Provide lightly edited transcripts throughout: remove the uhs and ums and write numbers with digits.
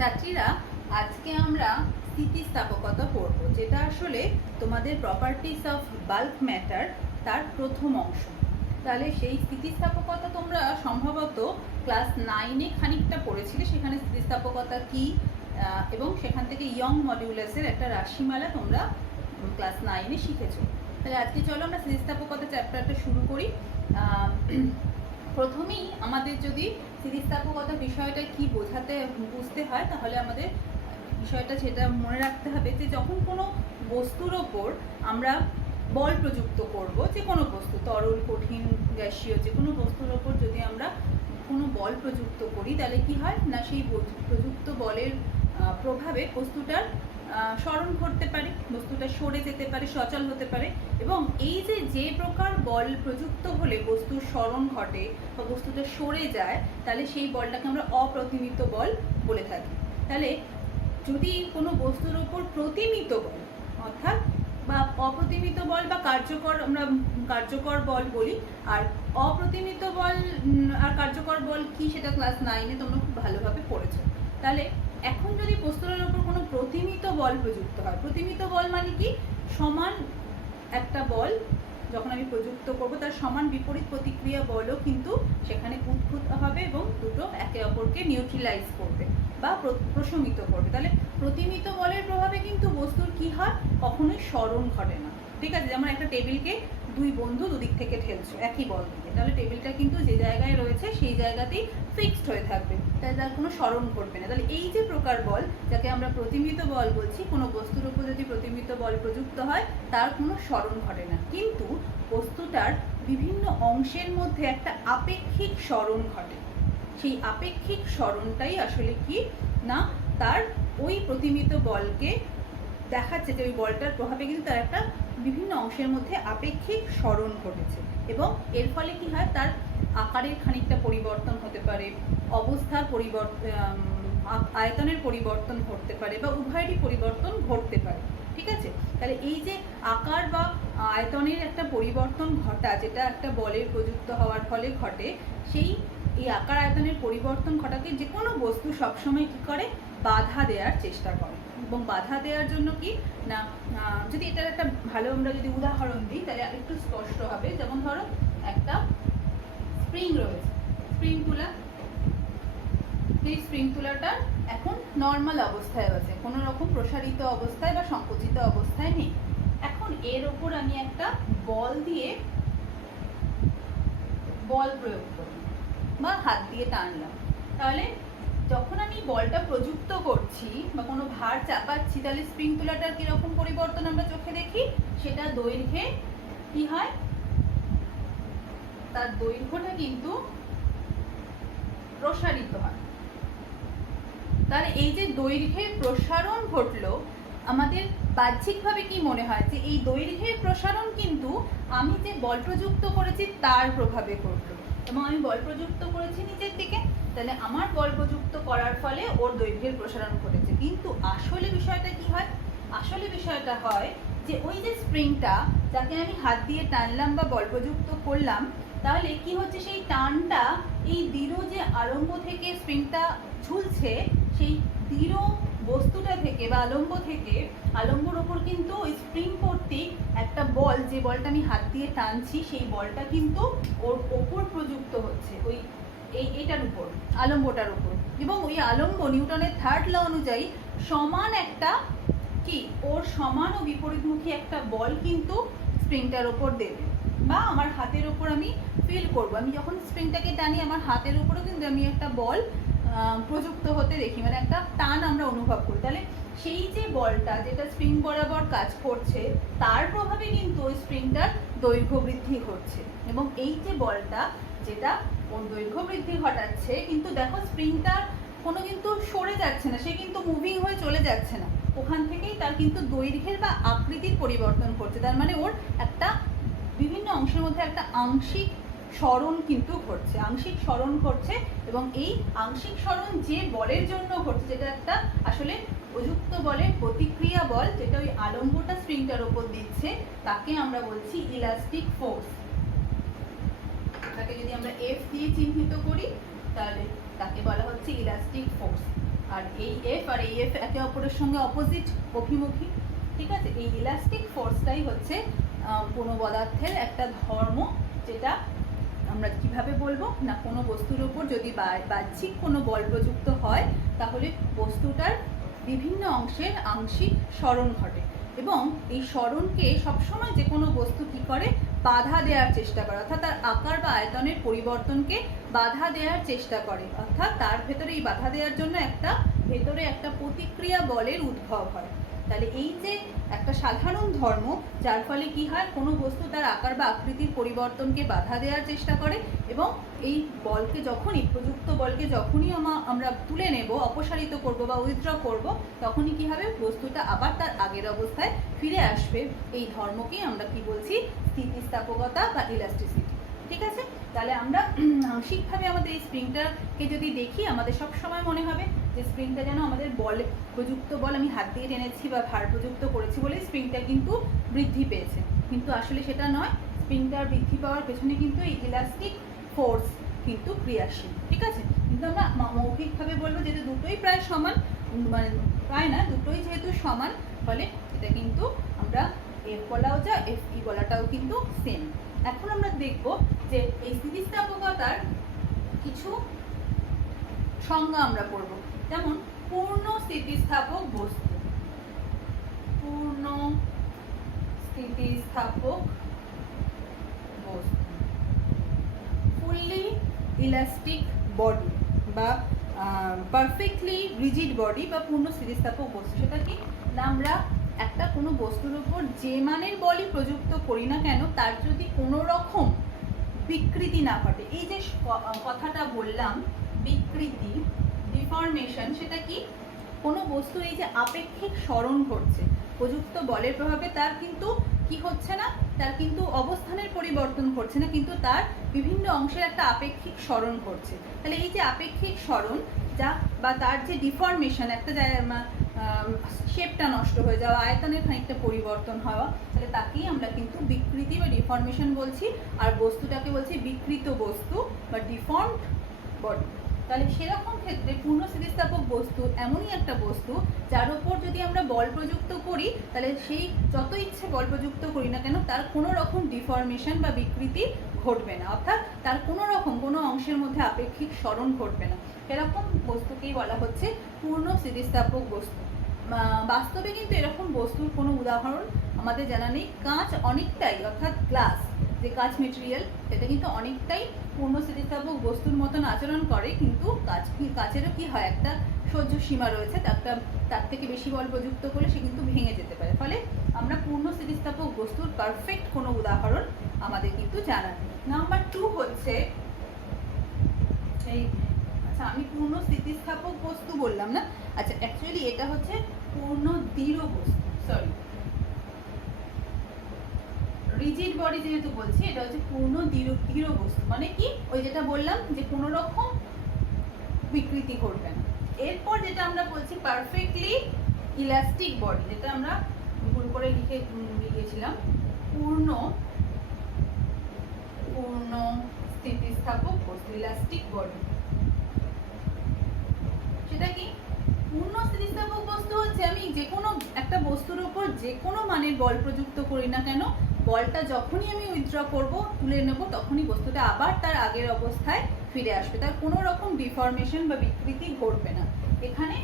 ছাত্রীরা, আজকে আমরা স্থিতিস্থাপকতা পড়ব, যেটা আসলে তোমাদের প্রপার্টিস অফ বাল্ক ম্যাটার তার প্রথম অংশ। তাহলে সেই স্থিতিস্থাপকতা তোমরা সম্ভবত ক্লাস 9-এ খানিকটা পড়েছিলে। সেখানে স্থিতিস্থাপকতা কি এবং সেখান থেকে ইয়ং মডিউলাসের একটা রাশিমালা তোমরা ক্লাস 9-এ শিখেছো। তাহলে আজকে চলো আমরা স্থিতিস্থাপকতা চ্যাপ্টারটা শুরু করি। প্রথমেই আমাদের যদি স্থিতিস্থাপকতা বিষয়টা কি বুঝতে হয়, তাহলে আমাদের বিষয়টা সেটা মনে রাখতে হবে যে যখন কোনো বস্তুর ওপর আমরা বল প্রযুক্ত করব, যে কোনো বস্তু, তরল, কঠিন, গ্যাসীয়, যে কোনো বস্তুর ওপর যদি আমরা কোনো বল প্রযুক্ত করি, তাহলে কি হয় না, সেই প্রযুক্ত বলের প্রভাবে বস্তুটার সরণ ঘটতে পারে, বস্তুটা সরে যেতে পারে, সচল হতে পারে। এবং এই যে প্রকার বল প্রযুক্ত হলে বস্তুর সরণ ঘটে বা বস্তুটা সরে যায়, তাহলে সেই বলটাকে আমরা অপ্রতিমিত বল বলে থাকি। তাহলে যদি কোনো বস্তুর ওপর প্রতিমিত বল, অর্থাৎ বা অপ্রতিমিত বল বা আমরা কার্যকর বল বলি, আর অপ্রতিমিত বল আর কার্যকর বল কি, সেটা ক্লাস 9-এ তোমরা খুব ভালোভাবে পড়েছো। তাহলে এখন যদি বস্তুর ওপর কোনো প্রতিমিত বল প্রযুক্ত হয়, প্রতিমিত বল মানে কি, সমান একটা বল যখন আমি প্রযুক্ত করব, তার সমান বিপরীত প্রতিক্রিয়া বলও কিন্তু সেখানে উদ্ভূত হবে এবং দুটো একে অপরকে নিউট্রালাইজ করবে বা প্রশমিত করবে। তাহলে প্রতিমিত বলের প্রভাবে কিন্তু বস্তুর কি হয়, কখনোই সরণ ঘটে না। ঠিক আছে, যেমন একটা টেবিলকে দুই বন্ধু দুদিক থেকে ঠেলছো একই বল দিয়ে, তাহলে টেবিলটা কিন্তু যে জায়গায় রয়েছে সেই জায়গাতেই ফিক্সড হয়ে থাকবে, তাই তার কোনো সরণ ঘটবে না। তাহলে এই যে প্রকার বল, যাকে আমরা প্রতিমিত বল বলছি, কোনো বস্তুর উপর যদি প্রতিমিত বল প্রযুক্ত হয়, তার কোনো সরণ ঘটে না। কিন্তু বস্তুটার বিভিন্ন অংশের মধ্যে একটা আপেক্ষিক সরণ ঘটে। সেই আপেক্ষিক সরণটাই আসলে কি না, তার ওই প্রতিমিত বলকে দেখাচ্ছে যে ওই বলটার প্রভাবে কিন্তু তার একটা বিভিন্ন অংশের মধ্যে আপেক্ষিক সরণ ঘটেছে। এবং এর ফলে কি হয়, তার আকারের খানিকটা পরিবর্তন হতে পারে, অবস্থার আয়তনের পরিবর্তন ঘটতে পারে, বা উভয়েরই পরিবর্তন ঘটতে পারে। ঠিক আছে, তাহলে এই যে আকার বা আয়তনের একটা পরিবর্তন ঘটা, যেটা একটা বলের প্রযুক্ত হওয়ার ফলে ঘটে, এই আকার আয়তনের পরিবর্তন ঘটাতে যে কোনো বস্তু সবসময় কি করে, বাধা দেওয়ার চেষ্টা করে। এবং বাধা দেওয়ার জন্য কি না, যদি এটার একটা ভালো আমরা যদি উদাহরণ দিই, তাহলে একটু স্পষ্ট হবে। যেমন ধরো একটা স্প্রিং রয়েছে, স্প্রিং তুলা, সেই স্প্রিং তুলাটা এখন নর্মাল অবস্থায় আছে, কোনো রকম প্রসারিত অবস্থায় বা সংকুচিত অবস্থায় নেই। এখন এর ওপর আমি একটা বল প্রয়োগ করি বা হাত দিয়ে টানলাম, তাহলে যখন আমি বলটা প্রযুক্ত করছি বা কোনো ভার চাপাচ্ছি, তাহলে স্প্রিং তুলাটার কিরকম পরিবর্তন আমরা চোখে দেখি, সেটা দৈর্ঘ্যে কি হয়, তার দৈর্ঘ্যটা কিন্তু প্রসারিত হয়। তার এই যে দৈর্ঘ্যের প্রসারণ ঘটলো, আমাদের বাহ্যিকভাবে কি মনে হয় যে এই দৈর্ঘ্যের প্রসারণ কিন্তু আমি যে বল প্রযুক্ত করেছি তার প্রভাবে ঘটলো, এবং আমি বল প্রযুক্ত করেছি নিচের দিকে, তাহলে আমার বল প্রযুক্ত করার ফলে ওর দৈর্ঘ্যের প্রসারণ ঘটেছে। কিন্তু আসলে বিষয়টা কি হয়, আসলে বিষয়টা হয় যে ওই যে স্প্রিংটা, যাকে আমি হাত দিয়ে টানলাম বা বল প্রযুক্ত করলাম, তাহলে কি হচ্ছে, সেই টানটা এই দৃঢ় যে আলম্ব থেকে স্প্রিংটা ঝুলছে, সেই দৃঢ় বস্তুটা থেকে বা আলম্বর ওপর কিন্তু ওই স্প্রিং কর্তৃক একটা বল, যে বলটা আমি হাত দিয়ে টানছি, সেই বলটা কিন্তু ওর ওপর প্রযুক্ত হচ্ছে, ওই এইটার উপর, আলম্বটার উপর। এবং ওই আলম্ব নিউটনের থার্ড ল অনুযায়ী সমান একটা কি, ওর সমান ও বিপরীতমুখী একটা বল কিন্তু স্প্রিংটার ওপর দেবে, বা আমার হাতের ওপর আমি ফিল করব। আমি যখন স্প্রিংটাকে টানি, আমার হাতের উপরও কিন্তু আমি একটা বল প্রযুক্ত হতে দেখি, মানে একটা টান আমরা অনুভব করি। তাহলে সেই যে বলটা, যেটা স্প্রিং বরাবর কাজ করছে, তার প্রভাবে কিন্তু ওই স্প্রিংটার দৈর্ঘ্য বৃদ্ধি ঘটছে। এবং এই যে বলটা, যেটা ওর দৈর্ঘ্য বৃদ্ধি ঘটাচ্ছে, কিন্তু দেখো স্প্রিংটা কোনো কিন্তু সরে যাচ্ছে না, সে কিন্তু মুভিং হয়ে চলে যাচ্ছে না, ওখান থেকেই তার কিন্তু দৈর্ঘ্যের বা আকৃতির পরিবর্তন করছে। তার মানে ওর একটা বিভিন্ন অংশের মধ্যে একটা আংশিক সরণ কিন্তু ঘটছে, আংশিক সরণ ঘটছে। এবং এই আংশিক সরণ যে বলের জন্য ঘটছে, যেটা একটা আসলে প্রযুক্ত বলের প্রতিক্রিয়া বল, যেটা ওই আলম্বটা স্প্রিংটার ওপর দিচ্ছে, তাকে আমরা বলছি ইলাস্টিক ফোর্স। তাকে যদি আমরা এফ দিয়ে চিহ্নিত করি, তাহলে তাকে বলা হচ্ছে ইলাস্টিক ফোর্স। আর আর এই এফ আর এই এফ একে অপরের সঙ্গে অপোজিট, অভিমুখী। ঠিক আছে, এই ইলাস্টিক ফোর্সটাই হচ্ছে কোনো পদার্থের একটা ধর্ম, যেটা আমরা কিভাবে বলবো না, কোনো বস্তুর উপর যদি বাহ্যিক কোনো বল প্রযুক্ত হয় তাহলে বস্তুটার বিভিন্ন অংশের আংশিক সরণ ঘটে, এবং এই সরণকে সবসময় যে কোনো বস্তু কি করে, বাধা দেওয়ার চেষ্টা করে, অর্থাৎ তার আকার বা আয়তনের পরিবর্তনকে বাধা দেওয়ার চেষ্টা করে, অর্থাৎ তার ভেতরে এই বাধা দেওয়ার জন্য ভেতরে একটা প্রতিক্রিয়া বলের উদ্ভব হয়। তাহলে এই যে একটা সাধারণ ধর্ম, যার ফলে কি হয়, কোনো বস্তু তার আকার বা আকৃতির পরিবর্তনকে বাধা দেওয়ার চেষ্টা করে, এবং এই বলকে যখনই, প্রযুক্ত বলকে যখনই আমরা তুলে নেব, অপসারিত করব বা উইথড্র করব, তখনই কি হবে, বস্তুটা আবার তার আগের অবস্থায় ফিরে আসবে। এই ধর্মকেই আমরা কি বলছি, স্থিতিস্থাপকতা বা ইলাস্টিসিটি। ঠিক আছে, তাহলে আমরা আংশিকভাবে আমাদের এই স্প্রিংটাকে যদি দেখি, আমাদের সব সময় মনে হবে যে স্প্রিংটা যেন আমাদের বল প্রযুক্ত বল, আমি হাত দিয়ে টেনেছি বা ভার প্রযুক্ত করেছি বলে স্প্রিংটা কিন্তু বৃদ্ধি পেয়েছে, কিন্তু আসলে সেটা নয়। স্প্রিংটার বৃদ্ধি পাওয়ার পেছনে কিন্তু এই ইলাস্টিক ফোর্স কিন্তু ক্রিয়াশীল। ঠিক আছে, কিন্তু আমরা মৌখিকভাবে বলবো যেহেতু দুটোই প্রায় সমান, মানে প্রায় না, দুটোই যেহেতু সমান, ফলে এটা কিন্তু আমরা এফ বলাও যা, এফ ই বলাটাও কিন্তু সেম। এখন আমরা দেখব যে এই স্থিতিস্থাপকতার কিছু সংজ্ঞা আমরা পড়ব, যেমন পূর্ণ স্থিতিস্থাপক বস্তু, পূর্ণ স্থিতিস্থাপক বস্তু, ফুললি ইলাস্টিক বডি বা পারফেক্টলি রিজিড বডি বা পূর্ণ স্থিতিস্থাপক বস্তু। সেটা কি না, আমরা একটা কোনো বস্তুর উপর যে মানের বলই প্রযুক্ত করি না কেন, তার যদি কোনো রকম বিকৃতি না ঘটে, এই যে কথাটা বললাম বিকৃতি, ডিফরমেশন, সেটা কি, কোনো বস্তুর এই যে আপেক্ষিক সরণ ঘটছে প্রযুক্ত বলের প্রভাবে, তার কিন্তু কি হচ্ছে না, তার কিন্তু অবস্থানের পরিবর্তন ঘটছে না, কিন্তু তার বিভিন্ন অংশের একটা আপেক্ষিক সরণ ঘটছে। তাহলে এই যে আপেক্ষিক সরণ যা বা তার যে ডিফরমেশন, একটা শেপটা নষ্ট হয়ে যাওয়া, আয়তনের খানিকটা পরিবর্তন হওয়া, তাহলে তাকেই আমরা কিন্তু বিকৃতি বা ডিফরমেশন বলছি, আর বস্তুটাকে বলছি বিকৃত বস্তু বা ডিফর্মড বডি। তাহলে সেরকম ক্ষেত্রে পূর্ণ স্থিতিস্থাপক বস্তু এমনই একটা বস্তু যার উপর যদি আমরা বল প্রযুক্ত করি, তাহলে সেই যত ইচ্ছে বল প্রযুক্ত করি না কেন, তার কোনো রকম ডিফরমেশন বা বিকৃতি ঘটবে না, অর্থাৎ তার কোনো রকম কোনো অংশের মধ্যে আপেক্ষিক সরণ ঘটবে না। এরকম বস্তুকেই বলা হচ্ছে পূর্ণ স্থিতিস্থাপক বস্তু। বাস্তবে কিন্তু এরকম বস্তুর কোনো উদাহরণ আমাদের জানা নেই। কাঁচ অনেকটাই, অর্থাৎ গ্লাস যে কাঁচ মেটেরিয়াল, সেটা কিন্তু অনেকটাই পূর্ণ স্থিতিস্থাপক বস্তুর মতন আচরণ করে, কিন্তু কাঁচেরও কি হয়, একটা সহ্য সীমা রয়েছে, তার থেকে বেশি বল প্রযুক্ত করলে সে কিন্তু ভেঙে যেতে পারে। ফলে আমরা পূর্ণ স্থিতিস্থাপক বস্তুর পারফেক্ট কোনো উদাহরণ আমাদের কিন্তু জানা নেই। নাম্বার 2 হচ্ছে এই, আচ্ছা আমি পূর্ণ স্থিতিস্থাপক বস্তু বললাম না, আচ্ছা অ্যাকচুয়ালি এটা হচ্ছে পূর্ণ দৃঢ় বস্তু, সরি রিজিড বডি যেহেতু বলছি, এটা হচ্ছে পূর্ণ দৃঢ় বস্তু। মানে কি, ওই যেটা বললাম যে কোনো রকম বিকৃতি ঘটবে না। এরপর যেটা আমরা বলছি পারফেক্টলি ইলাস্টিক বডি, যেটা আমরা ভুল করে লিখেছিলাম, পূর্ণ স্থিতিস্থাপক বস্তু, ইলাস্টিক বডি। সেটা কি, পূর্ণ স্থিতিস্থাপক বস্তু হচ্ছে আমি যে কোনো একটা বস্তুর উপর যে কোনো মানের বল প্রযুক্ত করি না কেন, বলটা যখনই আমি উইথড্র করব, তুলে নেব, তখনই বস্তুটা আবার তার আগের অবস্থায় ফিরে আসবে, তার কোনো রকম ডিফরমেশন বা বিকৃতি ঘটবে না। এখানে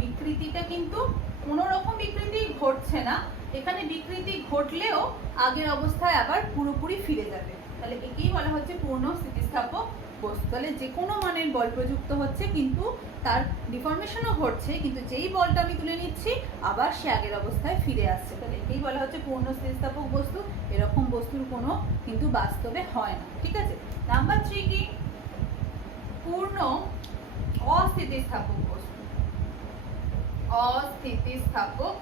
বিকৃতিটা কিন্তু কোনো রকম বিকৃতি ঘটছে না, এখানে বিকৃতি ঘটলেও আগের অবস্থায় আবার পুরোপুরি ফিরে যাবে। তাহলে একেই বলা হচ্ছে পূর্ণ স্থিতিস্থাপক বস্তু। তাহলে যে কোনো মানের বল প্রযুক্ত হচ্ছে, কিন্তু তার ডিফরমেশনও ঘটছে, কিন্তু যেই বলটা আমি তুলে নিচ্ছি আবার সে আগের অবস্থায় ফিরে আসছে। তাহলে একেই বলা হচ্ছে পূর্ণ স্থিতিস্থাপক বস্তু। এরকম বস্তুর কোনো কিন্তু বাস্তবে হয় না। ঠিক আছে, নাম্বার 3 কি, পূর্ণ অস্থিতিস্থাপক বস্তু, অস্থিতিস্থাপক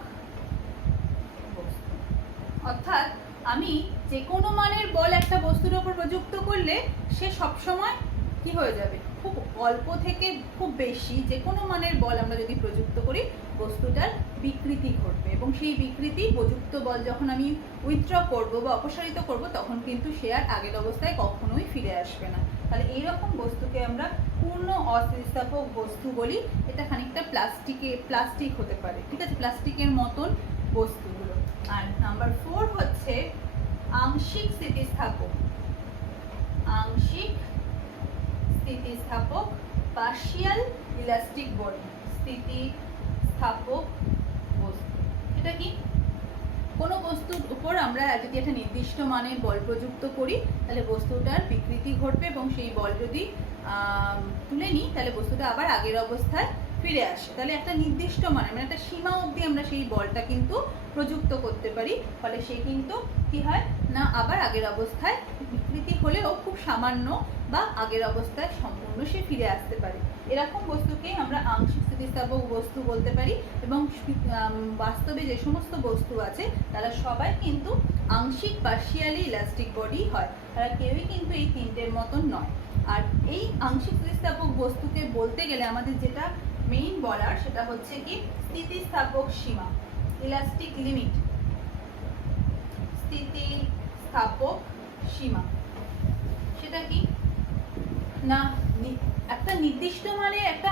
বস্তু, অর্থাৎ আমি যে কোনো মানের বল একটা বস্তুর উপর প্রযুক্ত করলে সে সবসময় কি হয়ে যাবে, খুব অল্প থেকে খুব বেশি যে কোনো মানের বল আমরা যদি প্রযুক্ত করি, বস্তুটার বিকৃতি ঘটবে, এবং সেই বিকৃতি প্রযুক্ত বল যখন আমি উইথড্র করব বা অপসারিত করব, তখন কিন্তু সে আর আগের অবস্থায় কখনোই ফিরে আসবে না। তাহলে এইরকম বস্তুকে আমরা পূর্ণ অস্থিতিস্থাপক বস্তু বলি। এটা খানিকটা প্লাস্টিক হতে পারে, ঠিক আছে, প্লাস্টিকের মতন বস্তুগুলো। আর নাম্বার 4 হচ্ছে আংশিক স্থিতিস্থাপক। আংশিক স্থিতিস্থাপক, পার্শিয়াল ইলাস্টিক বডি, স্থিতিস্থাপক বস্তু। এটা কি? কোনো বস্তুর উপর আমরা যদি একটা নির্দিষ্ট মানের বল প্রযুক্ত করি তাহলে বস্তুটার বিকৃতি ঘটবে এবং সেই বল যদি তুলে নিই তাহলে বস্তুটা আবার আগের অবস্থায় ফিরে আসে। তাহলে একটা নির্দিষ্ট মানে একটা সীমা অবধি আমরা সেই বলটা কিন্তু প্রযুক্ত করতে পারি, ফলে সে কিন্তু কি হয় না আবার আগের অবস্থায় বিকৃতি হলেও খুব সামান্য বা আগের অবস্থায় সম্পূর্ণ সে ফিরে আসতে পারে। এরকম বস্তুকে আমরা আংশিক স্থিতিস্থাপক বস্তু বলতে পারি। এবং বাস্তবে যে সমস্ত বস্তু আছে তারা সবাই কিন্তু আংশিক পার্শিয়ালি ইলাস্টিক বডি হয়, তারা কেউই কিন্তু এই তিনটের মতন নয়। আর এই আংশিক স্থিতিস্থাপক বস্তুকে বলতে গেলে আমাদের যেটা মেইন বলার সেটা হচ্ছে কি স্থিতিস্থাপক সীমা, ইলাস্টিক লিমিট। স্থিতিস্থাপক সীমা সেটা কি না একটা নির্দিষ্ট মানে একটা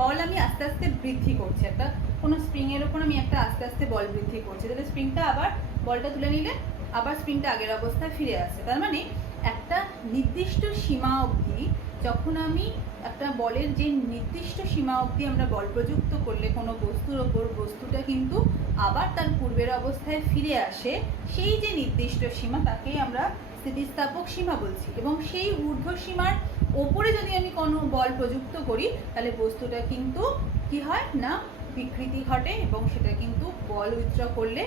বল আমি আস্তে আস্তে বৃদ্ধি করছি, একটা কোনো স্প্রিং এর উপর আমি একটা আস্তে আস্তে বল বৃদ্ধি করছি, তাহলে স্প্রিংটা আবার বলটা তুলে নিলে আবার স্প্রিংটা আগের অবস্থায় ফিরে আসে। তার মানে একটা নির্দিষ্ট সীমা অবধি যখন আমি একটা বলের যে নির্দিষ্ট সীমা অবধি আমরা বল প্রযুক্ত করলে কোনো বস্তুর ওপর বস্তুটা কিন্তু আবার তার পূর্বের অবস্থায় ফিরে আসে, সেই যে নির্দিষ্ট সীমা তাকেই আমরা স্থিতিস্থাপক সীমা বলছি। এবং সেই ঊর্ধ্ব সীমার ওপরে যদি আমি কোনো বল প্রযুক্ত করি তাহলে বস্তুটা কিন্তু কি হয় না বিকৃতি ঘটে এবং সেটা কিন্তু বল উইথড্র করলে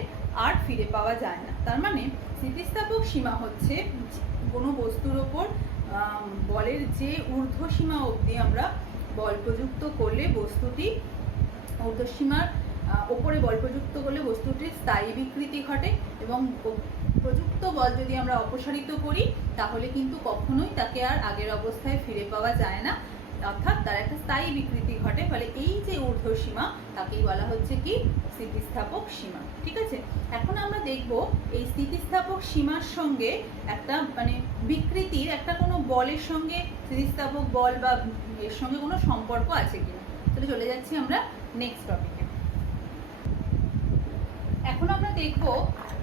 আর ফিরে পাওয়া যায় না। তার মানে স্থিতিস্থাপক সীমা হচ্ছে কোনো বস্তুর ওপর বলের যে ঊর্ধ্ব সীমা অবধি আমরা বল প্রযুক্ত করলে বস্তুটি ঊর্ধ্ব সীমার ওপরে বল প্রযুক্ত করলে বস্তুটির স্থায়ী বিকৃতি ঘটে এবং প্রযুক্ত বল যদি আমরা অপসারিত করি তাহলে কিন্তু কখনোই তাকে আর আগের অবস্থায় ফিরে পাওয়া যায় না, অর্থাৎ তার একটা স্থায়ী বিকৃতি ঘটে। ফলে এই যে ঊর্ধ্ব সীমা তাকেই বলা হচ্ছে কি স্থিতিস্থাপক সীমা, ঠিক আছে। এখন আমরা দেখব এই স্থিতিস্থাপক সীমার সঙ্গে একটা মানে বিকৃতির একটা কোনো বলের সঙ্গে স্থিতিস্থাপক বল বা এর সঙ্গে কোনো সম্পর্ক আছে কিনা। তাহলে চলে যাচ্ছি আমরা নেক্সট টপিকে। এখন আমরা দেখব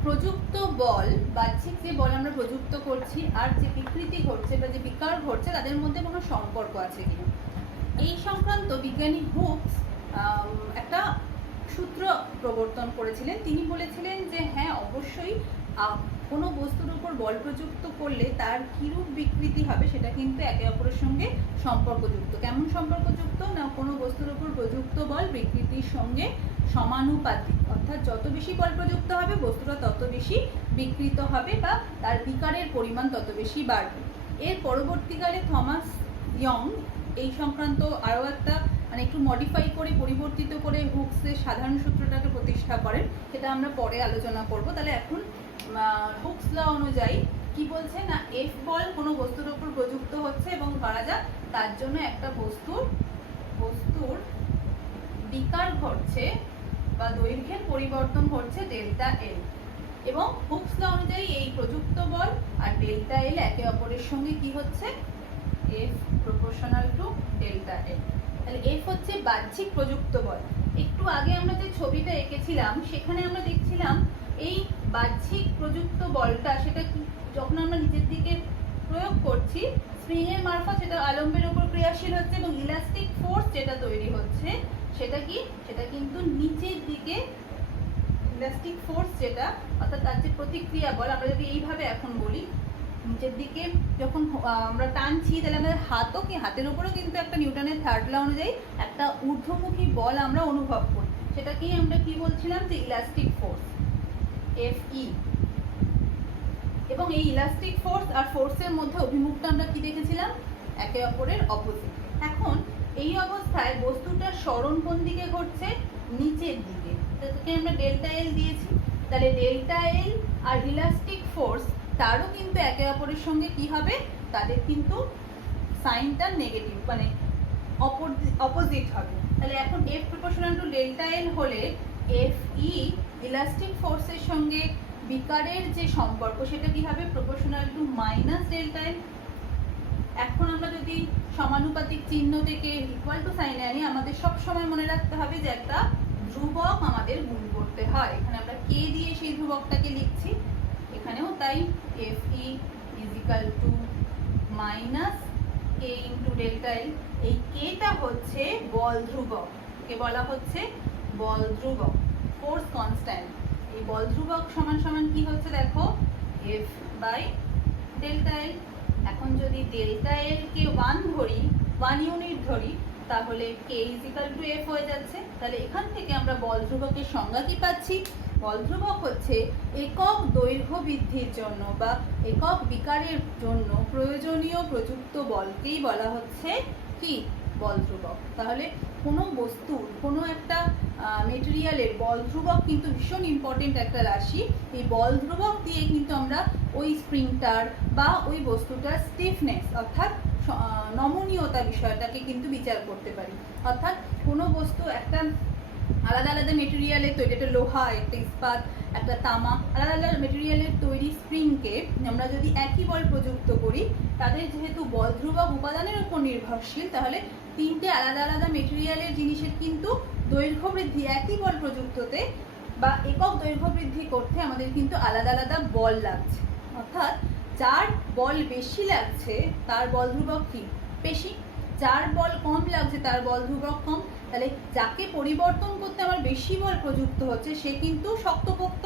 প্রযুক্ত বল, বাহ্যিক যে বল আমরা প্রযুক্ত করছি আর যে বিকৃতি ঘটছে বা যে বিকার ঘটছে তাদের মধ্যে কোনো সম্পর্ক আছে কিনা। এই সংক্রান্ত বিজ্ঞানী হুকস একটা সূত্র প্রবর্তন করেছিলেন। তিনি বলেছিলেন যে হ্যাঁ অবশ্যই কোনো বস্তুর উপর বল প্রযুক্ত করলে তার কিরূপ বিকৃতি হবে সেটা কিন্তু একে অপরের সঙ্গে সম্পর্কযুক্ত। কেমন সম্পর্কযুক্ত না কোনো বস্তুর উপর প্রযুক্ত বল বিকৃতির সঙ্গে সমানুপাতিক, অর্থাৎ যত বেশি বল প্রযুক্ত হবে বস্তুটা তত বেশি বিকৃত হবে বা তার বিকারের পরিমাণ তত বেশি বাড়বে। এর পরবর্তীকালে থমাস ইয়ং এই সংক্রান্ত আরও একটা মানে একটু মডিফাই করে পরিবর্তিত করে হুকসের সাধারণ সূত্রটাকে প্রতিষ্ঠা করেন, সেটা আমরা পরে আলোচনা করব। তাহলে এখন হুকস ল অনুযায়ী কি বলছে না এফ বল কোনো বস্তুর উপর প্রযুক্ত হচ্ছে এবং ধরা যাক তার জন্য একটা বস্তুর বিকার ঘটছে বা দৈর্ঘ্যের পরিবর্তন ঘটছে ডেল্টা এল, এবং হুকস ল অনুযায়ী এই প্রযুক্ত বল আর ডেল্টা এল একে অপরের সঙ্গে কি হচ্ছে এফ প্রপোর্শনাল টু ডেল্টা এল। তাহলে এফ হচ্ছে বাহ্যিক প্রযুক্ত বল। একটু আগে আমরা যে ছবিটা এঁকেছিলাম সেখানে আমরা দেখছিলাম এই বাহ্যিক প্রযুক্ত বলটা সেটা যখন আমরা নিচের দিকে প্রয়োগ করছি স্প্রিং এর মারফত সেটা আলম্বের উপর ক্রিয়াশীল হচ্ছে এবং ইলাস্টিক ফোর্স যেটা তৈরি হচ্ছে সেটা কি সেটা কিন্তু নিচের দিকে ইলাস্টিক ফোর্স যেটা অর্থাৎ তার যে প্রতিক্রিয়া বল আমরা যদি এইভাবে এখন বলি নিচের দিকে যখন আমরা টানছি তাহলে আমাদের হাতের উপরেও কিন্তু একটা নিউটনের থার্ড ল অনুযায়ী একটা ঊর্ধ্বমুখী বল আমরা অনুভব করি, সেটাকেই আমরা কি বলছিলাম যে ইলাস্টিক ফোর্স এফই। এবং এই ইলাস্টিক ফোর্স আর ফোর্সের মধ্যে অভিমুখটা আমরা কি দেখেছিলাম একে অপরের অপোজিট। এখন এই অবস্থায় বস্তুটার সরণ কোন দিকে ঘটছে নিচের দিকে, তাকে আমরা ডেল্টা এল দিয়েছি। তাহলে ডেল্টা এল আর ইলাস্টিক ফোর্স তারও কিন্তু একে অপরের সঙ্গে কি হবে তাদের কিন্তু সাইনটা নেগেটিভ মানে অপোজিট হবে। তাহলে এখন এফ প্রপোর্শনাল টু ডেল্টা এল হলে এফ ই ইলাস্টিক ফোর্সের সঙ্গে বিকারের যে সম্পর্ক সেটা কি হবে proportional to minus delta L. এখন আমরা যদি সমানুপাতিক চিহ্ন থেকে ইকুয়াল টু সাইনে আনি, আমাদের সব সময় মনে রাখতে হবে যে একটা ধ্রুবক আমাদের গুণ করতে হয়। এখানে আমরা কে দিয়ে সেই ধ্রুবকটাকে লিখছি, এখানেও তাই Fe is equal two minus K into delta এল। এই কেটা হচ্ছে বল ধ্রুবক, কে বলা হচ্ছে বল ধ্রুবক, ফোর্স কনস্ট্যান্ট। এই বল ধ্রুবক সমান সমান কি হচ্ছে দেখো, F বাই ডেল্টা এল। এখন যদি ডেল্টা এল কে 1 ধরি, 1 ইউনিট ধরি, তাহলে K is equal two F হয়ে যাচ্ছে। তাহলে এখান থেকে আমরা বল ধ্রুবকের সংজ্ঞা কি পাচ্ছি, বল ধ্রুবক হচ্ছে একক দৈর্ঘ্য বৃদ্ধির জন্য বা একক বিকারের জন্য প্রয়োজনীয় প্রযুক্ত বলকেই বলা হচ্ছে কি বল ধ্রুবক। তাহলে কোনো বস্তুর কোনো একটা মেটেরিয়ালের বল ধ্রুবক কিন্তু ভীষণ ইম্পর্টেন্ট একটা রাশি। এই বল ধ্রুবক দিয়ে কিন্তু আমরা ওই স্প্রিংটার বা ওই বস্তুটার স্টিফনেস অর্থাৎ নমনীয়তা বিষয়টাকে কিন্তু বিচার করতে পারি। অর্থাৎ কোনো বস্তু একটা আলাদা আলাদা মেটেরিয়ালের তৈরি, একটা লোহা, একটা ইস্পাত, একটা তামা, আলাদা আলাদা মেটেরিয়ালের তৈরি স্প্রিংকে আমরা যদি একই বল প্রযুক্ত করি, তাদের যেহেতু বল ধ্রুবক উপাদানের উপর নির্ভরশীল, তাহলে তিনটে আলাদা আলাদা মেটেরিয়ালের জিনিসের কিন্তু দৈর্ঘ্য বৃদ্ধি একই বল প্রযুক্ততে বা একক দৈর্ঘ্য বৃদ্ধি করতে আমাদের কিন্তু আলাদা আলাদা বল লাগছে। অর্থাৎ যার বল বেশি লাগছে তার বল ধ্রুবক কি বেশি, যার বল কম লাগছে তার বল ধ্রুবক কম। তাহলে যাকে পরিবর্তন করতে আমার বেশি বল প্রযুক্ত হচ্ছে সে কিন্তু শক্তপোক্ত,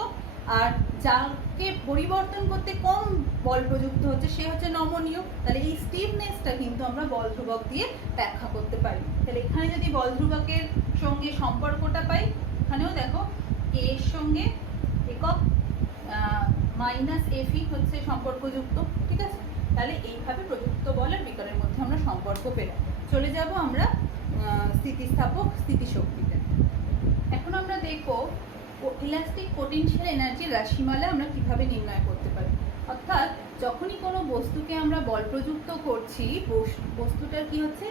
আর যাকে পরিবর্তন করতে কম বল প্রযুক্ত হচ্ছে সে হচ্ছে নমনীয়। তাহলে এই স্টিফনেসটা কিন্তু আমরা বল ধ্রুবক দিয়ে ব্যাখ্যা করতে পারি। তাহলে এখানে যদি বল ধ্রুবকের সঙ্গে সম্পর্কটা পাই, এখানেও দেখো কে এর সঙ্গে একক মাইনাস এফই হচ্ছে সম্পর্কযুক্ত, ঠিক আছে। তাহলে এইভাবে প্রযুক্ত বল আর বিকারের মধ্যে আমরা সম্পর্ক পেলাম। চলে যাব আমরা স্থিতিস্থাপক স্থিতিশক্তিতে। এখন আমরা দেখব ইলাস্টিক পোটেনশিয়াল এনার্জির রাশিমালা আমরা কিভাবে নির্ণয় করতে পারি। অর্থাৎ যখনই কোনো বস্তুকে আমরা বল প্রযুক্ত করছি, বস্তুটার কি হচ্ছে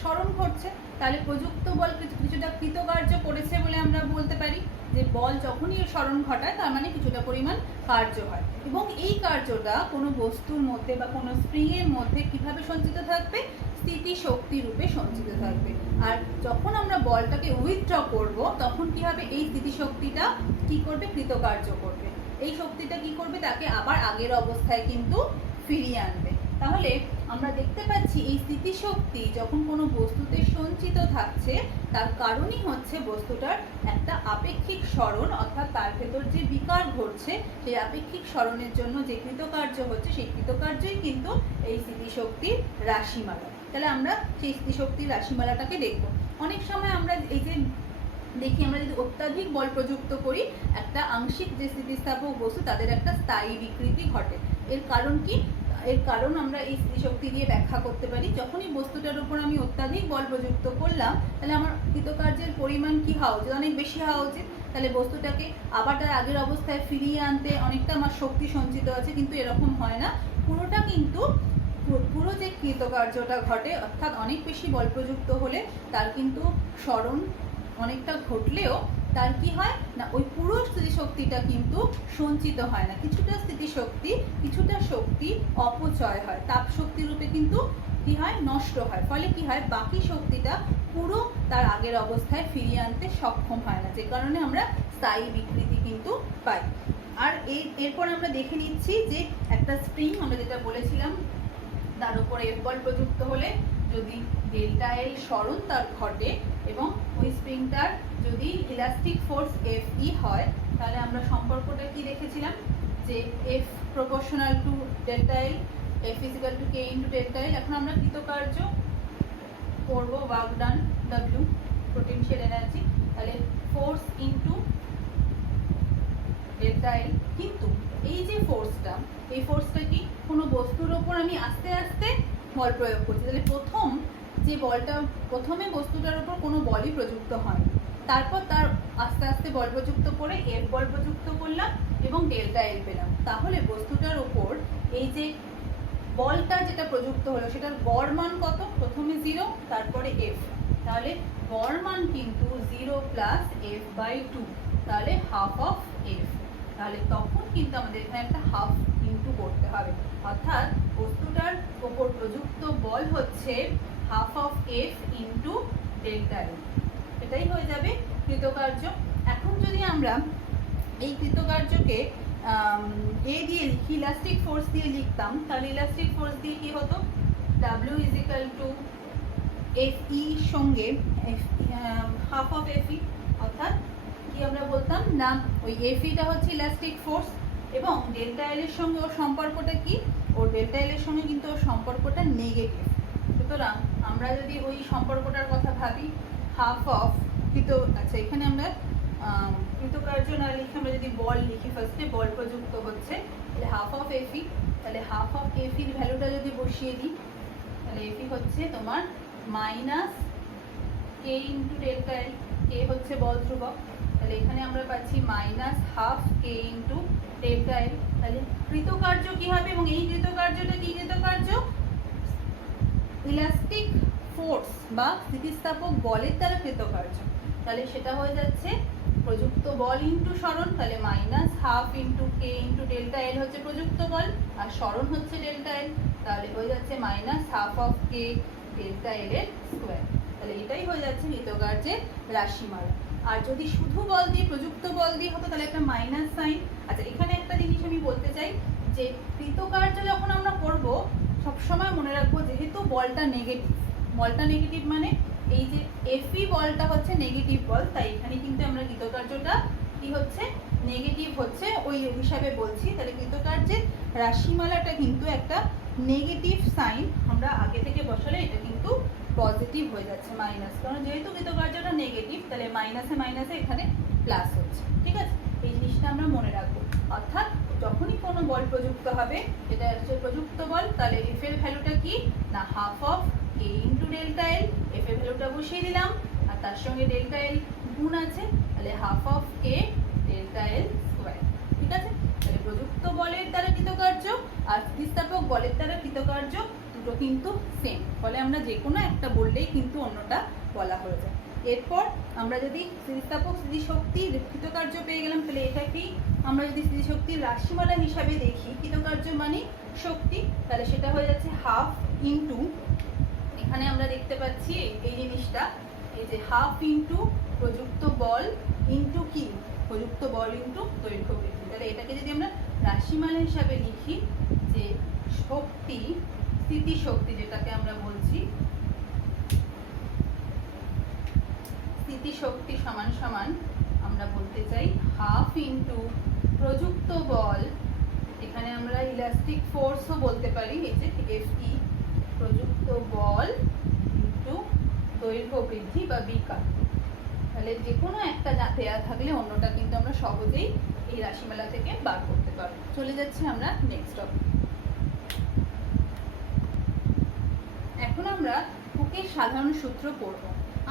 স্মরণ ঘটছে, তাহলে প্রযুক্ত বল কিছুটা কৃতকার্য করেছে বলে আমরা বলতে পারি যে বল যখনই স্মরণ ঘটায় তার মানে কিছুটা পরিমাণ কার্য হয়। এবং এই কার্যটা কোনো বস্তুর মধ্যে বা কোনো স্প্রিংয়ের মধ্যে কিভাবে সঞ্চিত থাকবে, স্থিতিশক্তি রূপে সঞ্চিত থাকবে। আর যখন আমরা বলটাকে উইথড্র করব তখন কি হবে, এই স্থিতিশক্তিটা কি করবে, কৃতকার্য করবে। এই শক্তিটা কি করবে, তাকে আবার আগের অবস্থায় কিন্তু ফিরিয়ে আনবে। তাহলে আমরা দেখতে পাচ্ছি এই স্থিতিশক্তি যখন কোনো বস্তুতে সঞ্চিত থাকছে তার কারণই হচ্ছে বস্তুটার একটা আপেক্ষিক সরণ, অর্থাৎ তার ভেতর যে বিকার ঘটছে সেই আপেক্ষিক সরণের জন্য যে কৃতকার্য হচ্ছে সেই কৃতকার্যই কিন্তু এই স্থিতিশক্তির রাশিমালা। তাহলে আমরা সেই স্থিতিশক্তির রাশিমালাটাকে দেখব। অনেক সময় আমরা এই যে দেখি, আমরা যদি অত্যাধিক বল প্রযুক্ত করি একটা আংশিক যে স্থিতিস্থাপক বস্তু তাদের একটা স্থায়ী বিকৃতি ঘটে। এর কারণ কি, এর কারণ আমরা এই স্থিতিশক্তি দিয়ে ব্যাখ্যা করতে পারি। যখনই বস্তুটার উপর আমি অত্যাধিক বল প্রযুক্ত করলাম তাহলে আমার কৃতকার্যের পরিমাণ কি হওয়া উচিত, অনেক বেশি হওয়া উচিত। তাহলে বস্তুটাকে আবার তার আগের অবস্থায় ফিরিয়ে আনতে অনেকটা আমার শক্তি সঞ্চিত আছে, কিন্তু এরকম হয় না। পুরোটা কিন্তু পুরো যে কৃতকার্যটা ঘটে, অর্থাৎ অনেক বেশি বল প্রযুক্ত হলে তার কিন্তু স্মরণ অনেকটা ঘটলেও তার কি হয় না, ওই পুরো স্থিতিশক্তিটা কিন্তু সঞ্চিত হয় না। কিছুটা স্থিতিশক্তি, কিছুটা শক্তি অপচয় হয়, তাপ শক্তি রূপে কিন্তু কি হয়, নষ্ট হয়। ফলে কি হয়, বাকি শক্তিটা পুরো তার আগের অবস্থায় ফিরিয়ে আনতে সক্ষম হয় না, যে কারণে আমরা স্থায়ী বিকৃতি কিন্তু পাই। আর এরপর আমরা দেখে নিচ্ছি যে একটা স্প্রিং আমরা যেটা বলেছিলাম তার উপরে এফ বল প্রযুক্ত হলে যদি ডেল্টা এল সরণ তার ঘটে এবং ওই স্প্রিংটার যদি ইলাস্টিক ফোর্স এফ ই হয়, তাহলে আমরা সম্পর্কটা কি দেখেছিলাম যে F proportional to delta L, F equal to K into delta L. এখন আমরা কৃতকার্য করব, work done W potential energy, তাহলে ফোর্স ইন্টু ডেল্টা এল। কিন্তু এই যে ফোর্সটা, এই ফোর্সটা কি কোনো বস্তুর ওপর আমি আস্তে আস্তে বল প্রয়োগ করছি। তাহলে প্রথম যে বলটা, প্রথমে বস্তুটার উপর কোনো বলই প্রযুক্ত হয়নি, তারপর তার আস্তে আস্তে বল প্রযুক্ত করে এফ বল প্রযুক্ত করলাম এবং ডেল্টা এল পেলাম। তাহলে বস্তুটার ওপর এই যে বলটা যেটা প্রযুক্ত হলো সেটার গড় মান কত, প্রথমে 0 তারপরে এফ, তাহলে গড় মান কিন্তু 0 প্লাস এফ বাই 2, তাহলে হাফ অফ এফ। তাহলে তখন কিন্তু আমাদের এখানে একটা হাফ ইনটু করতে হবে, অর্থাৎ বস্তুটার উপর প্রযুক্ত বল হচ্ছে half of F into delta L, এটাই হয়ে যাবে কৃতকার্য। এখন যদি আমরা এই কৃতকার্যকে এ দিয়ে লিখি, ইলাস্টিক ফোর্স দিয়ে লিখতাম, তাহলে ইলাস্টিক ফোর্স দিয়ে কি হতো, W is equal to F E সঙ্গে হাফ অফ এফ ই, অর্থাৎ কি আমরা বলতাম না ওই এফ ইটা হচ্ছে ইলাস্টিক ফোর্স এবং ডেল্টা এল এর সঙ্গে ওর সম্পর্কটা কি, ওর ডেল্টা এল এর সঙ্গে কিন্তু ওর সম্পর্কটা নেগেটিভ। সুতরাং আমরা যদি ওই সম্পর্কটার কথা ভাবি, হাফ অফ আচ্ছা এখানে আমরা কৃতকার্য না লিখে আমরা যদি বল লিখি, ফার্স্টে বল প্রযুক্ত হচ্ছে, তাহলে হাফ অফ এফি, তাহলে হাফ অফ এফির ভ্যালুটা যদি বসিয়ে দিই, তাহলে এফি হচ্ছে তোমার মাইনাস কে ইন্টু ডেল্টা এল, কে হচ্ছে বল ধ্রুবক, তাহলে এখানে আমরা পাচ্ছি মাইনাস হাফ কে ইন্টু ডেল্টা এল। তাহলে কৃতকার্য কি হবে, এবং এই কৃতকার্যটা কি কৃতকার্য, ইলাস্টিক ফোর্স বা স্থিতিস্থাপক বলের দ্বারা কৃতকার্য, তাহলে সেটা হয়ে যাচ্ছে প্রযুক্ত বল ইন্টু সরণ, তাহলে minus half into k into delta এল হচ্ছে প্রযুক্ত বল আর সরণ হচ্ছে ডেল্টা এল, তাহলে হয়ে যাচ্ছে minus half of K delta L এর স্কোয়ার। তাহলে এটাই হয়ে যাচ্ছে কৃতকার্যের রাশিমালা। আর যদি শুধু বল দিয়ে প্রযুক্ত বল দিয়ে হতো তাহলে একটা মাইনাস সাইন। আচ্ছা এখানে একটা জিনিস আমি বলতে চাই যে কৃতকার্য যখন আমরা করব সবসময় মনে রাখবো যেহেতু বলটা নেগেটিভ মানে এই যে এফি বলটা হচ্ছে নেগেটিভ বল, তাই এখানে কিন্তু আমরা কৃতকার্যটা কি হচ্ছে নেগেটিভ হচ্ছে ওই হিসাবে বলছি। তাহলে কৃতকার্যের রাশিমালাটা কিন্তু একটা নেগেটিভ সাইন আমরা আগে থেকে বসালে এটা কিন্তু পজিটিভ হয়ে যাচ্ছে মাইনাস, কারণ যেহেতু কৃতকার্যটা নেগেটিভ তাহলে মাইনাসে মাইনাসে এখানে প্লাস হচ্ছে। ঠিক আছে, এই জিনিসটা আমরা মনে রাখবো। অর্থাৎ যখনই কোনো বল প্রযুক্ত হবে, এটা হচ্ছে প্রযুক্ত বল, তাহলে এফ এর ভ্যালুটা কি না half of K into delta L, F এর ভ্যালুটা বসিয়ে দিলাম আর তার সঙ্গে ডেল্টা এল গুণ আছে, তাহলে half of K delta L square. ঠিক আছে, তাহলে প্রযুক্ত বলের দ্বারা কৃতকার্য আর স্থিতিস্থাপক বলের দ্বারা কৃতকার্য দুটো কিন্তু সেম, ফলে আমরা যে কোনো একটা বললেই কিন্তু অন্যটা বলা হয়ে যায়। এরপর আমরা যদি স্থিতিস্থাপক স্থিতিশক্তির কৃতকার্য পেয়ে গেলাম, তাহলে এটা কি আমরা যদি স্থিতিশক্তির রাশিমালা হিসাবে দেখি, কৃতকার্য মানে শক্তি, তাহলে সেটা হয়ে যাচ্ছে হাফ ইন্টু, এখানে আমরা দেখতে পাচ্ছি এই জিনিসটা, এই যে হাফ ইন্টু প্রযুক্ত বল ইন্টু কি প্রযুক্ত বল ইন্টু দৈর্ঘ্য বৃদ্ধি। তাহলে এটাকে যদি আমরা রাশিমালা হিসাবে লিখি যে শক্তি, স্থিতিশক্তি যেটাকে আমরা বলছি, স্থিতিশক্তি সমান সমান আমরা বলতে চাই হাফ ইন্টু প্রযুক্ত বল, এখানে আমরা ইলাস্টিক ফোর্সও বলতে পারি, এই যে এফ ই, প্রযুক্ত বল ইন্টু দৈর্ঘ্য বৃদ্ধি বা বিকার। তাহলে যে কোনো একটা দেয়া থাকলে অন্যটা কিন্তু আমরা সহজেই এই রাশিমালা থেকে বার করতে পারবো। চলে যাচ্ছি আমরা নেক্সট টপিক। এখন আমরা হুকের সাধারণ সূত্র পড়ব।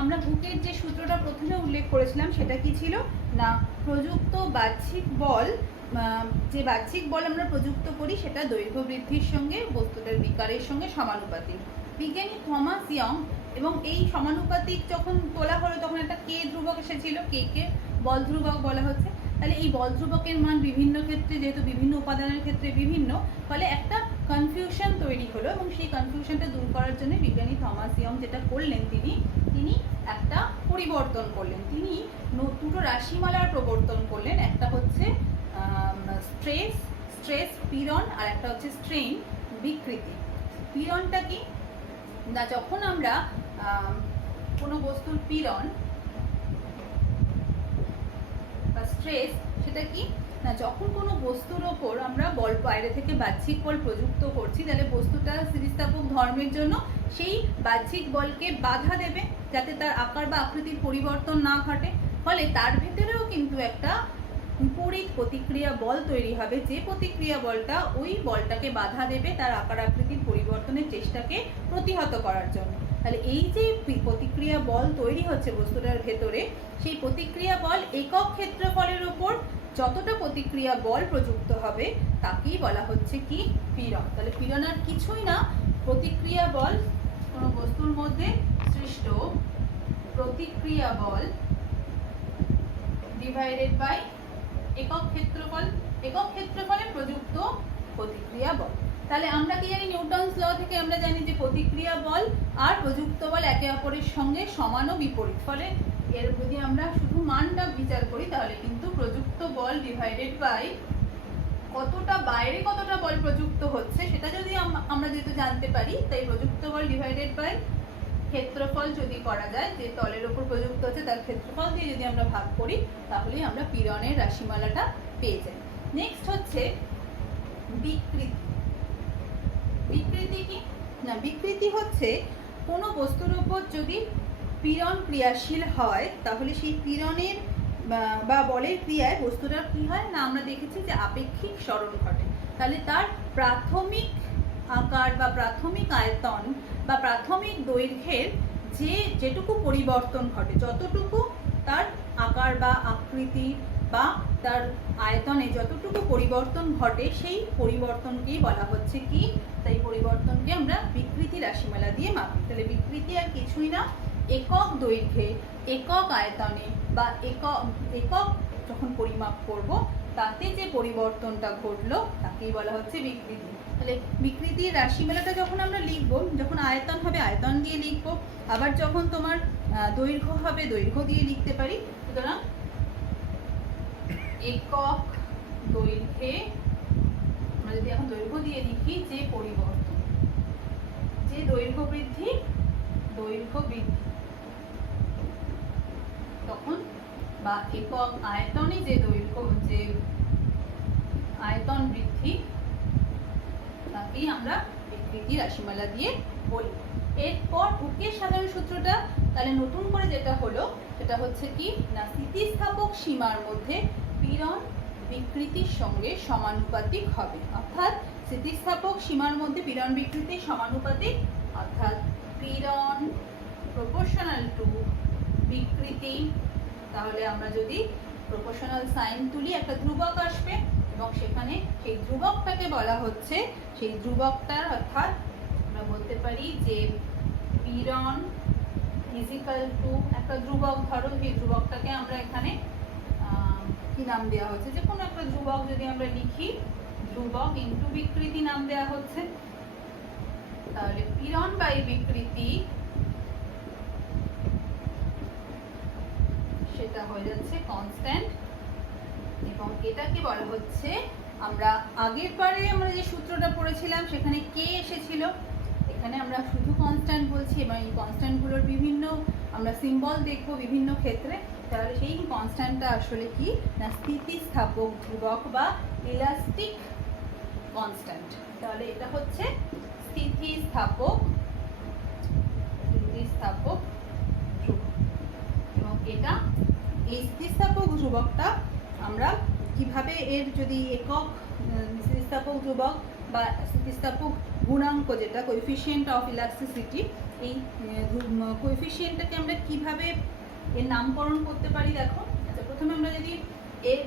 আমরা হুকের যে সূত্রটা প্রথমে উল্লেখ করেছিলাম সেটা কি ছিল না প্রযুক্ত বাহ্যিক বল, যে বাহ্যিক বল আমরা প্রযুক্ত করি সেটা দৈর্ঘ্য বৃদ্ধির সঙ্গে বস্তুটার বিকারের সঙ্গে সমানুপাতিক। বিজ্ঞানী থমাস ইয়ং এবং এই সমানুপাতিক যখন তোলা হলো তখন একটা কে ধ্রুবক এসেছিল, কে বল ধ্রুবক বলা হচ্ছে। তাহলে এই বল ধ্রুবকের মান বিভিন্ন ক্ষেত্রে যেহেতু বিভিন্ন উপাদানের ক্ষেত্রে বিভিন্ন, ফলে একটা কনফিউশন তৈরি হলো এবং সেই কনফিউশনটা দূর করার জন্য বিজ্ঞানী থমাস ইয়ং যেটা করলেন তিনি একটা পরিবর্তন করলেন, তিনি দুটো রাশিমালার প্রবর্তন করলেন। একটা হচ্ছে স্ট্রেস পীড়ন আর একটা হচ্ছে স্ট্রেইন বিকৃতি। পীড়নটা কি না, যখন আমরা কোনো বস্তুর পীড়ন বা স্ট্রেস, সেটা কি না যখন কোনো বস্তুর ওপর আমরা বল বাইরে থেকে বাহ্যিক বল প্রযুক্ত করছি, তাহলে বস্তুটা স্থিতিস্থাপক ধর্মের জন্য সেই বাহ্যিক বলকে বাধা দেবে যাতে তার আকার বা আকৃতির পরিবর্তন না ঘটে, ফলে তার ভেতরেও কিন্তু একটা বিপরীত প্রতিক্রিয়া বল তৈরি হবে, যে প্রতিক্রিয়া বলটা ওই বলটাকে বাধা দেবে তার আকার আকৃতির পরিবর্তনের চেষ্টাকে প্রতিহত করার জন্য। তাহলে এই যে প্রতিক্রিয়া বল তৈরি হচ্ছে বস্তুটার ভেতরে, সেই প্রতিক্রিয়া বল একক ক্ষেত্রফলের উপর যতটা প্রতিক্রিয়া বল প্রযুক্ত হবে তাকেই বলা হচ্ছে কি পীড়ন। তাহলে পীড়ন আর কিছুই না, প্রতিক্রিয়া বল, কোনো বস্তুর মধ্যে সৃষ্ট প্রতিক্রিয়া বল ডিভাইডেড বাই একক ক্ষেত্রফল, একক ক্ষেত্রফলে প্রযুক্ত প্রতিক্রিয়া বল। তাহলে আমরা কি জানি, নিউটনস ল থেকে আমরা জানি যে প্রতিক্রিয়া বল আর প্রযুক্ত বল একে অপরের সঙ্গে সমান ও বিপরীত। ফলে এর যদি আমরা শুধু মানটা বিচার করি তাহলে কিন্তু প্রযুক্ত বল ডিভাইডেড বাই কতটা বাইরে কতটা বল প্রযুক্ত হচ্ছে সেটা যদি আমরা যেহেতু জানতে পারি, তাই প্রযুক্ত বল ডিভাইডেড বাই ক্ষেত্রফল যদি করা যায়, যে তলের উপর প্রযুক্ত হচ্ছে তার ক্ষেত্রফল দিয়ে যদি আমরা ভাগ করি তাহলেই আমরা পীড়নের রাশিমালাটা পেয়ে যাই। নেক্সট হচ্ছে বিকৃতি। বিকৃতি কি না, বিকৃতি হচ্ছে কোনো বস্তুর উপর যদি পীড়ন ক্রিয়াশীল হয় তাহলে সেই পীড়নের বা বলের ক্রিয়ায় বস্তুটার কি হয় না, আমরা দেখেছি যে আপেক্ষিক সরণ ঘটে। তাহলে তার প্রাথমিক আকার বা প্রাথমিক আয়তন বা প্রাথমিক দৈর্ঘ্যের যেটুকু পরিবর্তন ঘটে, যতটুকু তার আকার বা আকৃতি বা তার আয়তনে যতটুকু পরিবর্তন ঘটে সেই পরিবর্তনকেই বলা হচ্ছে কি, তাই পরিবর্তনকে আমরা বিকৃতি রাশিমালা দিয়ে মাপি। তাহলে বিকৃতি আর কিছুই না, একক দৈর্ঘ্যে একক আয়তনে বা একক যখন পরিমাপ করব তাতে যে পরিবর্তনটা ঘটলো তাকেই বলা হচ্ছে বিকৃতি। তাহলে বিকৃতির রাশিমালাটা যখন আমরা লিখবো, যখন আয়তন হবে আয়তন দিয়ে লিখবো, আবার যখন তোমার দৈর্ঘ্য হবে দৈর্ঘ্য দিয়ে লিখতে পারি। সুতরাং একক দৈর্ঘ্যে আমরা যদি এখন দৈর্ঘ্য দিয়ে লিখি যে পরিবর্তন, যে দৈর্ঘ্য বৃদ্ধি তখন বা একক আয়তনে যে দৈর্ঘ্য যে আয়তন বৃদ্ধি তাকেই আমরা বিকৃতি রাশিমালা দিয়ে বলি। এরপর হুকের সাধারণ সূত্রটা তাহলে নতুন করে যেটা হলো সেটা হচ্ছে কি না, স্থিতিস্থাপক সীমার মধ্যে পীড়ন বিকৃতির সঙ্গে সমানুপাতিক হবে। অর্থাৎ স্থিতিস্থাপক সীমার মধ্যে পীড়ন বিকৃতির সমানুপাতিক, অর্থাৎ পীড়ন প্রপোর্শনাল টু বিকৃতি। তাহলে আমরা যদি প্রপোর্শনাল সাইন তুলি একটা ধ্রুবক আসবে এবং সেখানে সেই ধ্রুবকটাকে বলা হচ্ছে, সেই ধ্রুবকটার অর্থাৎ আমরা বলতে পারি যে পীড়ন ইজিক্যাল টু একটা ধ্রুবক, ধরো সেই ধ্রুবকটাকে আমরা এখানে কি নাম দেওয়া হচ্ছে, যে কোনো একটা ধ্রুবক যদি আমরা লিখি ধ্রুবক ইন্টু বিকৃতি নাম দেওয়া হচ্ছে। তাহলে পীড়ন বাই বিকৃতি সেটা হয়ে যাচ্ছে কনস্ট্যান্ট এবং এটাকে বলা হচ্ছে, আমরা আগের বারে আমরা যে সূত্রটা পড়েছিলাম সেখানে কে এসেছিল, এখানে আমরা শুধু কনস্ট্যান্ট বলছি এবং এই কনস্ট্যান্টগুলোর বিভিন্ন আমরা সিম্বল দেখব বিভিন্ন ক্ষেত্রে। তাহলে সেই কনস্ট্যান্টটা আসলে কি না, স্থিতিস্থাপক ধ্রুবক বা ইলাস্টিক কনস্ট্যান্ট। তাহলে এটা হচ্ছে স্থিতিস্থাপক ধ্রুবক এবং এটা এই স্থিতিস্থাপক ধ্রুবকটা আমরা কিভাবে এর যদি একক স্থিতিস্থাপক ধ্রুবক বা স্থিতিস্থাপক গুণাঙ্ক যেটা কোএফিসিয়েন্ট অফ ইলাস্টিসিটি, এই কোএফিসিয়েন্টটাকে আমরা কিভাবে এর নামকরণ করতে পারি দেখো। আচ্ছা, প্রথমে আমরা যদি এর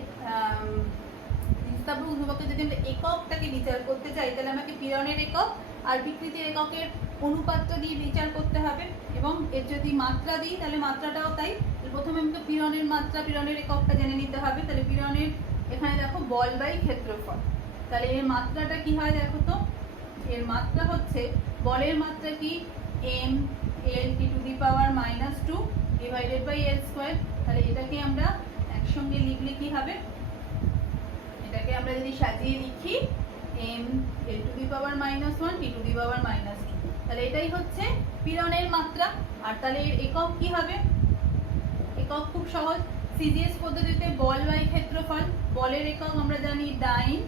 স্থিতিস্থাপক ধ্রুবকের যদি আমরা এককটাকে বিচার করতে চাই তাহলে আমাকে পীড়নের একক আর বিকৃতির এককের অনুপাতটা দিয়ে বিচার করতে হবে এবং এর যদি মাত্রা দিই তাহলে মাত্রাটাও তাই। প্রথমে আমাকে পীড়নের মাত্রা পীড়নের এককটা জেনে নিতে হবে। তাহলে পীড়নের এখানে দেখো বল বাই ক্ষেত্রফল, তাহলে এর মাত্রাটা কি হয় দেখো তো, এর মাত্রা হচ্ছে বলের মাত্রা কি m l t⁻⁻² divided by l square. তাহলে এটাকে আমরা একসঙ্গে লিখলে কি হবে, এটাকে আমরা যদি সাজিয়ে লিখি m l⁻⁻1 t⁻⁻², তাহলে এটাই হচ্ছে পীড়নের মাত্রা। আর তাহলে এর একক কি হবে, একক খুব সহজ, সিজিএস পদ্ধতিতে বল বাই ক্ষেত্রফল, বলের একক আমরা জানি ডাইন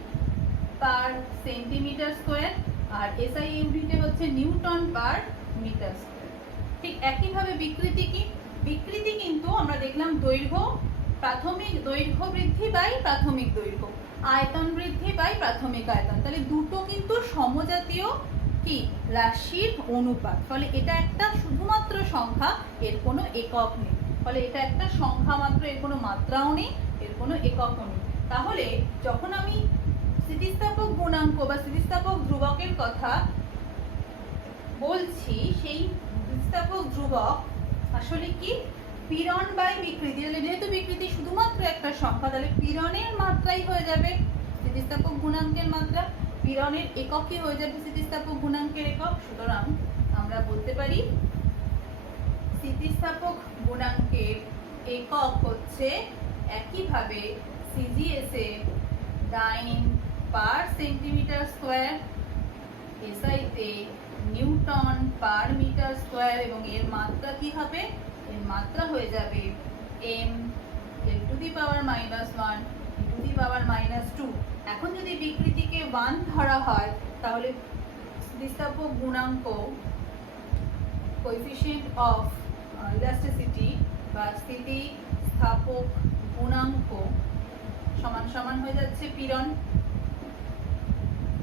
পার সেন্টিমিটার স্কয়ার আর এসআই ইউনিটে হচ্ছে নিউটন পার মিটার স্কয়ার। ঠিক একইভাবে বিকৃতি কি, বিকৃতি কিন্তু আমরা দেখলাম দৈর্ঘ্য প্রাথমিক দৈর্ঘ্য বৃদ্ধি বাই প্রাথমিক দৈর্ঘ্য, আয়তন বৃদ্ধি বাই প্রাথমিক আয়তন। তাহলে দুটো কিন্তু সমজাতীয় কি রাশির অনুপাত। ফলে এটা একটা শুধুমাত্র সংখ্যা, এর কোনো একক নেই। ফলে এটা একটা সংখ্যা মাত্র, এর কোনো মাত্রাও নেই, এর কোনো এককও নেই। তাহলে যখন আমি স্থিতিস্থাপক গুণাঙ্ক বা স্থিতিস্থাপক ধ্রুবকের কথা বলছি, সেই স্থিতিস্থাপক ধ্রুবক আসলে কি পীড়ন বাই বিকৃতি। তাহলে যেহেতু বিকৃতি শুধুমাত্র একটা সংখ্যা, তাহলে পীড়নের মাত্রাই হয়ে যাবে স্থিতিস্থাপক গুণাঙ্কের মাত্রা পীড়নের এককই হয়ে যাবে স্থিতিস্থাপক গুণাঙ্কের একক। সুতরাং আমরা বলতে পারি স্থিতিস্থাপক গুণাঙ্কের একক হচ্ছে একইভাবে সিজিএস এ ডাইন পার সেন্টিমিটার স্কোয়ার, এসআইতে নিউটন পার মিটার স্কোয়ার, এবং এর মাত্রা কি হবে? এর মাত্রা হয়ে যাবে m l to the power -1 to the power -2। এখন যদি বিকৃতিকে 1 ধরা হয় তাহলে স্থিতিস্থাপক গুণাঙ্ক কোএফিসিয়েন্ট অফ ইলাস্টিসিটি বা স্থিতিস্থাপক গুণাঙ্ক সমান সমান হয়ে যাচ্ছে পীড়ন।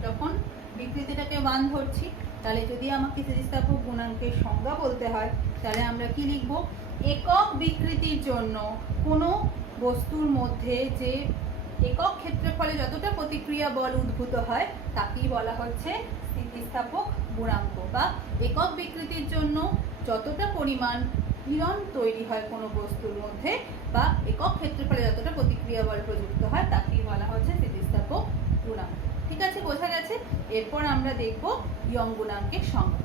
যখন বিকৃতিটাকে 1 ধরছি, তাহলে যদি আমাকে স্থিতিস্থাপক গুণাঙ্কের সংজ্ঞা বলতে হয় তাহলে আমরা কি লিখব? একক বিকৃতির জন্য কোনো বস্তুর মধ্যে যে একক ক্ষেত্রফলে যতটা প্রতিক্রিয়া বল উদ্ভূত হয় তাকেই বলা হচ্ছে স্থিতিস্থাপক গুণাঙ্ক। বা একক বিকৃতির জন্য যতটা পরিমাণ পীড়ন তৈরি হয় কোনো বস্তুর মধ্যে বা একক ক্ষেত্রফলে যতটা প্রতিক্রিয়া বল প্রযুক্ত হয় তাকেই বলা হচ্ছে স্থিতিস্থাপক গুণাঙ্ক। ঠিক আছে, বোঝা গেছে? এরপর আমরা দেখব ইয়ং গুণাঙ্কের সংজ্ঞা।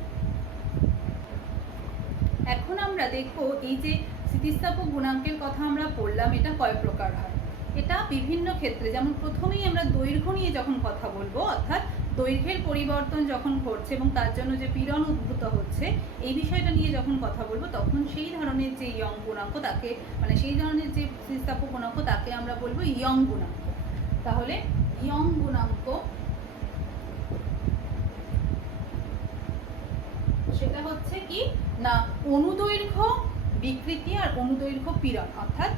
এখন আমরা দেখব এই যে স্থিতিস্থাপক গুণাঙ্কের কথা আমরা পড়লাম, এটা কয় প্রকার হয়। এটা বিভিন্ন ক্ষেত্রে, যেমন প্রথমেই আমরা দৈর্ঘ্য নিয়ে যখন কথা বলবো, অর্থাৎ দৈর্ঘ্যের পরিবর্তন যখন ঘটছে এবং তার জন্য যে পীড়ন উদ্ভূত হচ্ছে এই বিষয়টা নিয়ে যখন কথা বলবো, তখন সেই ধরনের যে ইয়ং গুণাঙ্ক তাকে, মানে সেই ধরনের যে স্থিতিস্থাপক গুণাঙ্ক তাকে আমরা বলবো ইয়ং গুণাঙ্ক। তাহলে ইয়ং গুণাঙ্ক সেটা হচ্ছে কি না, অনুদৈর্ঘ্য বিকৃতি আর অনুদৈর্ঘ্য পীড়ন, অর্থাৎ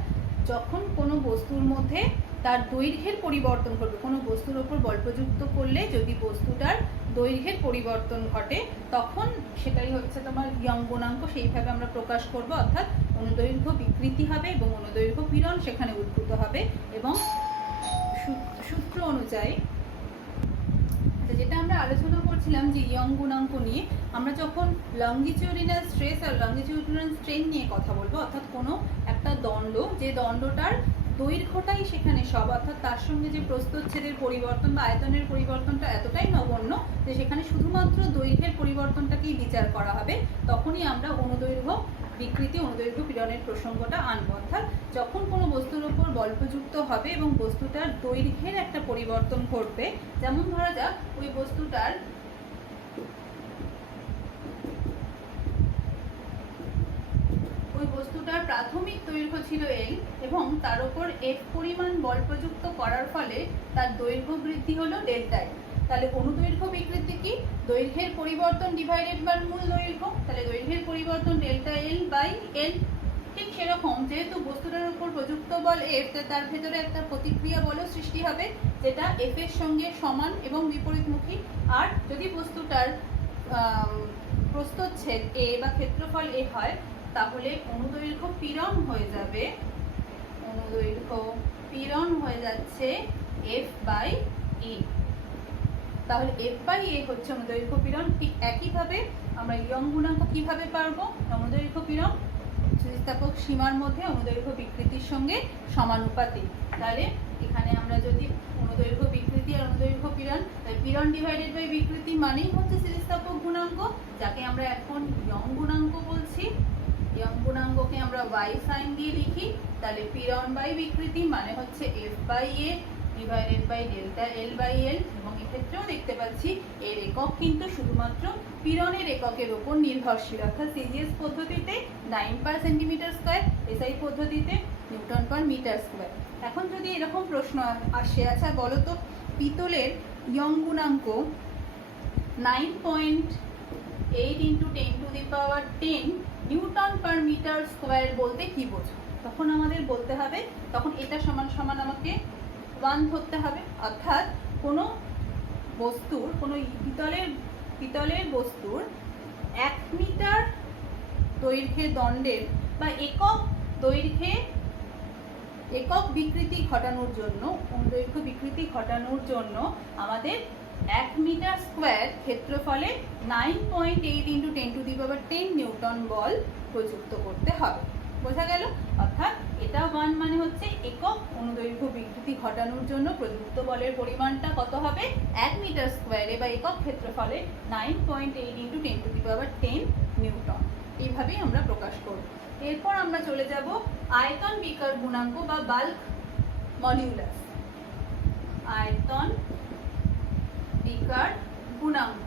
যখন কোনো বস্তুর মধ্যে তার দৈর্ঘ্যের পরিবর্তন ঘটবে, কোনো বস্তুর ওপর বল প্রযুক্ত করলে যদি বস্তুটার দৈর্ঘ্যের পরিবর্তন ঘটে তখন সেটাই হচ্ছে তোমার ইয়ং গুণাঙ্ক। সেইভাবে আমরা প্রকাশ করব, অর্থাৎ অনুদৈর্ঘ্য বিকৃতি হবে এবং অনুদৈর্ঘ্য পীড়ন সেখানে উদ্ভূত হবে। এবং সূত্র অনুযায়ী যেটা আমরা আলোচনা করছিলাম যে ইয়ং গুণাঙ্ক নিয়ে, আমরা যখন লংজিটিউডিনাল স্ট্রেস আর লংজিটিউডিনাল স্ট্রেন নিয়ে কথা বলবো, অর্থাৎ কোনো একটা দণ্ড, যে দণ্ডটার দৈর্ঘ্যটাই সেখানে সব, অর্থাৎ তার সঙ্গে যে প্রস্থচ্ছেদের পরিবর্তন বা আয়তনের পরিবর্তনটা এতটাই নগণ্য যে সেখানে শুধুমাত্র দৈর্ঘ্যের পরিবর্তনটাকেই বিচার করা হবে, তখনই আমরা অনুদৈর্ঘ্য বিকৃতি অনুদৈর্ঘ্য পীড়নের প্রসঙ্গটা আনবো। অর্থাৎ যখন কোনো বস্তুর উপর বল প্রযুক্ত হবে এবং বস্তুটার দৈর্ঘ্যের একটা পরিবর্তন ঘটবে, যেমন ধরা যাক ওই বস্তুটার প্রাথমিক দৈর্ঘ্য ছিল L এবং তার উপর F পরিমাণ বল প্রযুক্ত করার ফলে তার দৈর্ঘ্য বৃদ্ধি হলো ডেল্টা L। তাহলে অনুদৈর্ঘ্য বিকৃতি কি? দৈর্ঘ্যের পরিবর্তন ডিভাইডেড বাই মূল দৈর্ঘ্য। তাহলে দৈর্ঘ্যের পরিবর্তন ডেল্টা L বাই L। ঠিক সেরকম যেহেতু বস্তুটার উপর প্রযুক্ত বল F, তার ভেতরে একটা প্রতিক্রিয়া বলও সৃষ্টি হবে যেটা F এর সঙ্গে সমান এবং বিপরীতমুখী। আর যদি বস্তুটার প্রস্থচ্ছেদ A বা ক্ষেত্রফল A হয় তাহলে অনুদৈর্ঘ্য পীড়ন হয়ে যাবে, অনুদৈর্ঘ্য পীড়ন হয়ে যাচ্ছে F বাই E। তাহলে F বাই A হচ্ছে অনুদৈর্ঘ্য পীড়ন। ঠিক একইভাবে আমরা ইয়ং গুণাঙ্ক কিভাবে পারবো? অনুদৈর্ঘ্য পীড়ন স্থিতিস্থাপক সীমার মধ্যে অনুদৈর্ঘ্য বিকৃতির সঙ্গে সমানুপাতিক। তাহলে এখানে আমরা যদি অনুদৈর্ঘ্য বিকৃতি আর অনুদৈর্ঘ্য পীড়ন, তাই পীড়ন ডিভাইডেড বাই বিকৃতি মানেই হচ্ছে স্থিতিস্থাপক গুণাঙ্ক, যাকে আমরা এখন ইয়ং গুণাঙ্ক বলছি। ইয়ং গুণাঙ্ককে আমরা y সাইন দিয়ে লিখি, তাহলে পীড়ন বাই বিকৃতি মানে হচ্ছে F by A divided by delta L by L। এবং এক্ষেত্রেও দেখতে পাচ্ছি এর একক কিন্তু শুধুমাত্র পীড়নের এককের উপর নির্ভরশীল, অর্থাৎ সিজিএস পদ্ধতিতে 9 পার সেন্টিমিটার স্কোয়ার, এসআই পদ্ধতিতে নিউটন পার মিটার স্কোয়ার। এখন যদি এরকম প্রশ্ন আসে, আচ্ছা বলো তো পিতলের ইয়ং গুণাঙ্ক 9.8 × 10⁻10 নিউটন পার মিটার স্কোয়ার বলতে কি বোঝো? তখন আমাদের বলতে হবে, তখন এটা সমান সমান আমাকে 1 ধরতে হবে। অর্থাৎ কোনো বস্তুর, কোনো পিতলের বস্তুর 1 মিটার দৈর্ঘ্যের দণ্ডের বা একক দৈর্ঘ্যে একক বিকৃতি ঘটানোর জন্য, অনুদৈর্ঘ্য বিকৃতি ঘটানোর জন্য আমাদের 1 মিটার স্কোয়ার ক্ষেত্রফলে 9.8 × 10⁻10 নিউটন বল প্রযুক্ত করতে হবে। বোঝা গেল? অর্থাৎ এটা 1 মানে হচ্ছে একক অনুদৈর্ঘ্য বিকৃতি ঘটানোর জন্য প্রযুক্ত বলের পরিমাণটা কত হবে, 1 মিটার স্কোয়ারে বা একক ক্ষেত্রফলে 9.8 × 10⁻10 নিউটন। এইভাবেই আমরা প্রকাশ করব। এরপর আমরা চলে যাব আয়তন বিকার গুণাঙ্ক বা বাল্ক মডিউলাস। আয়তন বিকার গুণাঙ্ক,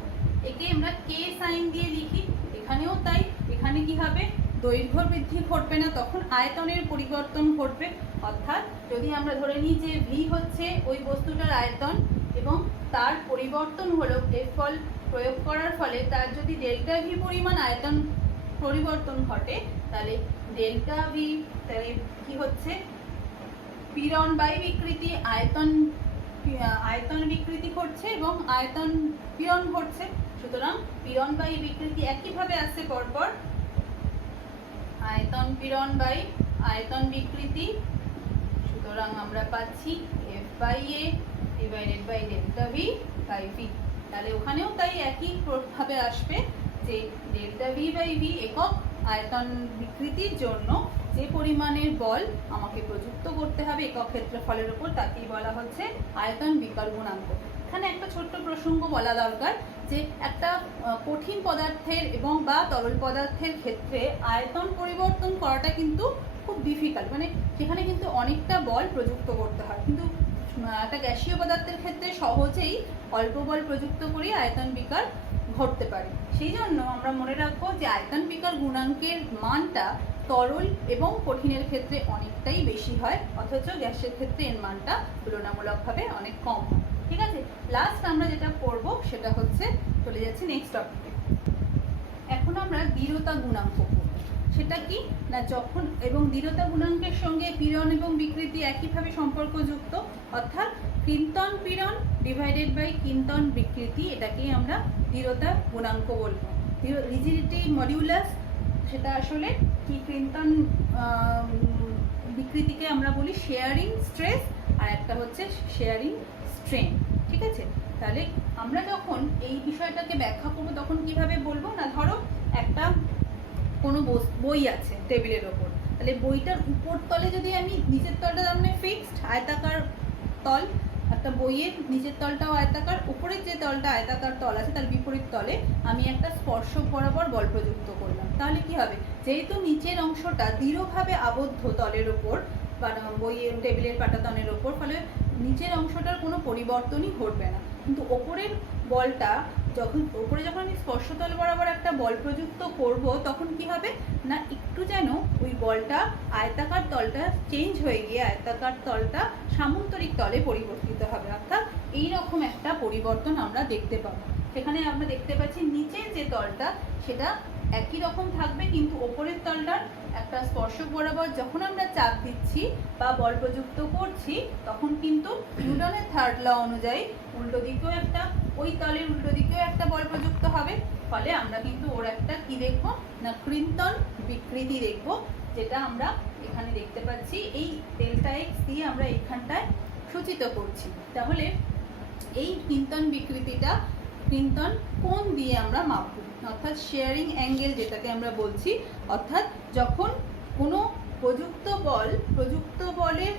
একে আমরা কে সাইন দিয়ে লিখি। এখানেও তাই, এখানে কি হবে, দৈর্ঘ্য বৃদ্ধি ঘটবে না, তখন আয়তনের পরিবর্তন ঘটবে। অর্থাৎ যদি আমরা ধরে নিই যে ভি হচ্ছে ওই বস্তুটার আয়তন এবং তার পরিবর্তন হলো এফ বল প্রয়োগ করার ফলে তার যদি ডেল্টা ভি পরিমাণ আয়তন পরিবর্তন ঘটে, তাহলে ডেল্টা ভি, তাহলে কি হচ্ছে, পীড়ন বাই বিকৃতি, আয়তন বিকৃতি ঘটছে এবং আয়তন পীড়ন ঘটছে। সুতরাং পীড়ন বাই বিকৃতি একইভাবে আসছে পরপর, আয়তন পীড়ন বাই আয়তন বিকৃতি। সুতরাং আমরা পাচ্ছি F by A divided by delta V by V. তাহলে ওখানেও তাই একই ভাবে আসবে যে ডেল্টা ভি বাই ভি একক আয়তন বিকৃতির জন্য যে পরিমাণের বল আমাকে প্রযুক্ত করতে হবে একক ক্ষেত্রফলের উপর, তাকেই বলা হচ্ছে আয়তন বিকার গুণাঙ্ক। এখানে একটা ছোট্ট প্রসঙ্গ বলা দরকার যে একটা কঠিন পদার্থের এবং বা তরল পদার্থের ক্ষেত্রে আয়তন পরিবর্তন করাটা কিন্তু খুব ডিফিকাল্ট, মানে সেখানে কিন্তু অনেকটা বল প্রযুক্ত করতে হয়, কিন্তু একটা গ্যাসীয় পদার্থের ক্ষেত্রে সহজেই অল্প বল প্রযুক্ত করে আয়তন বিকার ঘটতে পারে। সেই জন্য আমরা মনে রাখবো যে আয়তন বিকার গুণাঙ্কের মানটা তরল এবং কঠিনের ক্ষেত্রে অনেকটাই বেশি হয়, অথচ গ্যাসের ক্ষেত্রে এর মানটা তুলনামূলকভাবে অনেক কম হয়। ঠিক আছে, লাস্ট আমরা যেটা করব সেটা হচ্ছে, চলে যাচ্ছি নেক্সট টপিকে। এখন আমরা দৃঢ়তা গুণাঙ্ক করব। সেটা কি না, যখন এবং দৃঢ়তা গুণাঙ্কের সঙ্গে পীড়ন এবং বিকৃতি একইভাবে সম্পর্কযুক্ত, অর্থাৎ ক্রিন্তন পীড়ন ডিভাইডেড বাই ক্রিন্তন বিকৃতি, এটাকেই আমরা দৃঢ়তা গুণাঙ্ক বলবো। রিজিডিটি মডিউলাস, সেটা আসলে কি, ক্রিন্তন বিকৃতিকে আমরা বলি শেয়ারিং স্ট্রেস, আর একটা হচ্ছে শেয়ারিং স্ট্রেন। ঠিক আছে, তাহলে আমরা যখন এই বিষয়টাকে ব্যাখ্যা করবো তখন কিভাবে বলবো না, ধরো একটা কোনো বই আছে টেবিলের ওপর, তাহলে বইটার উপর তলে যদি আমি, নিচের তলটা তার মানে ফিক্সড আয়তাকার তল, একটা বইয়ের নিচের তলটাও আয়তাকার, উপরের যে তলটা আয়তাকার তল আছে তার বিপরীত তলে আমি একটা স্পর্শক বরাবর বল প্রযুক্ত করলাম, তাহলে কি হবে, যেহেতু নিচের অংশটা দৃঢ়ভাবে আবদ্ধ তলের ওপর বা বইয়ের টেবিলের পাটাতনের ওপর, ফলে নিচের অংশটার কোনো পরিবর্তনই ঘটবে না। কিন্তু ওপরের বলটা যখন আমি স্পর্শতল বরাবর একটা বল প্রযুক্ত করব, তখন কি হবে না, একটু যেন ওই বলটা আয়তাকার তলটা চেঞ্জ হয়ে গিয়ে আয়তাকার তলটা সামান্তরিক তলে পরিবর্তিত হবে, অর্থাৎ এইরকম একটা পরিবর্তন আমরা দেখতে পাবো। সেখানে আমরা দেখতে পাচ্ছি নিচের যে তলটা সেটা একই রকম থাকবে, কিন্তু ওপরের তলটার একটা স্পর্শক বরাবর যখন আমরা চাপ দিচ্ছি বা বল প্রযুক্ত করছি, তখন কিন্তু নিউটনের থার্ড ল অনুযায়ী উল্টো দিকেও একটা, ওই তলের উল্টো দিকেও একটা বল প্রযুক্ত হবে, ফলে আমরা কিন্তু ওর একটা কি দেখবো না, ক্রিন্তন বিকৃতি দেখবো, যেটা আমরা এখানে দেখতে পাচ্ছি এই ডেল্টা এক্স দিয়ে আমরা এখানটায় সূচিত করছি। তাহলে এই ক্রিন্তন বিকৃতিটা ক্রিন্তন কোণ দিয়ে আমরা মাপব, অর্থাৎ শেয়ারিং অ্যাঙ্গেল যেটাকে আমরা বলছি, অর্থাৎ যখন কোনো প্রযুক্ত বলের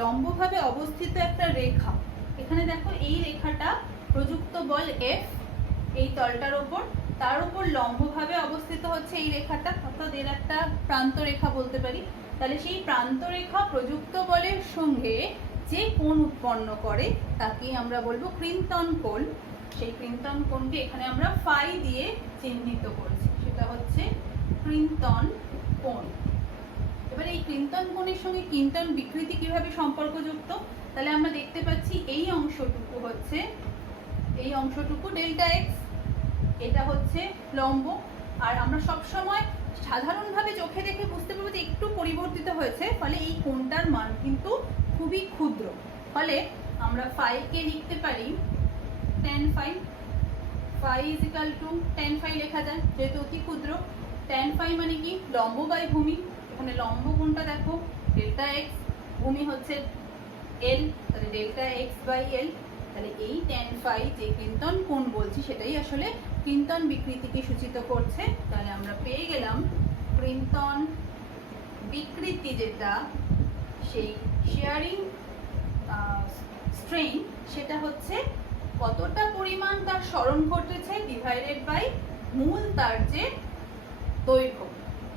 লম্বভাবে অবস্থিত একটা রেখা, এখানে দেখো এই রেখাটা প্রযুক্ত বল এফ এই তলটার ওপর, তার উপর লম্বভাবে অবস্থিত হচ্ছে এই রেখাটা, অর্থাৎ এর একটা প্রান্ত রেখা বলতে পারি। তাহলে সেই প্রান্ত রেখা প্রযুক্ত বলের সঙ্গে যে কোণ উৎপন্ন করে তাকে আমরা বলবো ক্রিন্তন কোণ। সেই ক্রিন্তন কোণকে এখানে আমরা ফাই দিয়ে চিহ্নিত করেছি, সেটা হচ্ছে ক্রিন্তন কোণ। এবার এই ক্রিন্তন কোণের সঙ্গে ক্রিন্তন বিকৃতি কিভাবে সম্পর্কযুক্ত, তাহলে আমরা দেখতে পাচ্ছি এই অংশটুকু ডেল্টা এক্স, এটা হচ্ছে লম্ব, আর আমরা সব সময় সাধারণভাবে চোখে দেখে বুঝতে পারবো যে একটু পরিবর্তিত হয়েছে, ফলে এই কোণটার মান কিন্তু খুবই ক্ষুদ্র, ফলে আমরা ফাইকে লিখতে পারি tan phi, phi is equal to tan phi লেখা যায়, যেহেতু অতি ক্ষুদ্র। tan phi মানে কি, লম্ব বাই ভূমি, এখানে লম্ব কোণটা দেখো ডেল্টা এক্স, ভূমি হচ্ছে এল, তাহলে ডেল্টা এক্স বাই এল, তাহলে এই tan phi যে ক্রিন্তন কোণ বলছি সেটাই আসলে ক্রিন্তন বিকৃতিকে সূচিত করছে। তাহলে আমরা পেয়ে গেলাম ক্রিন্তন বিকৃতি যেটা সেই শেয়ারিং স্ট্রেন সেটা হচ্ছে কতটা পরিমাণ তার স্মরণ ঘটেছে ডিভাইডেড বাই মূল তার যে দৈর্ঘ্য,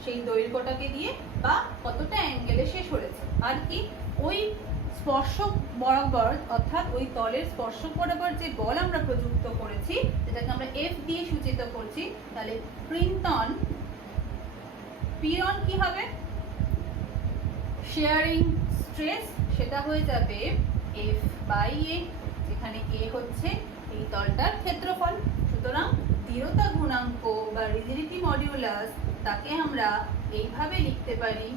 সেই দৈর্ঘ্যটাকে দিয়ে বা কতটা অ্যাঙ্গেলে সে সরেছে। আর কি ওই স্পর্শক বরাবর অর্থাৎ ওই তলের স্পর্শক বরাবর যে বল আমরা প্রযুক্ত করেছি যেটাকে আমরা এফ দিয়ে সূচিত করছি, তাহলে ক্রিন্তন পীড়ন কি হবে, শেয়ারিং স্ট্রেস সেটা হয়ে যাবে এফ বাই এ, যেখানে এ হচ্ছে এই তলটার ক্ষেত্রফল। সুতরাং দৃঢ়তা গুণাঙ্ক বা রিজিডিটি মডিউলাস তাকে আমরা এইভাবে লিখতে পারি,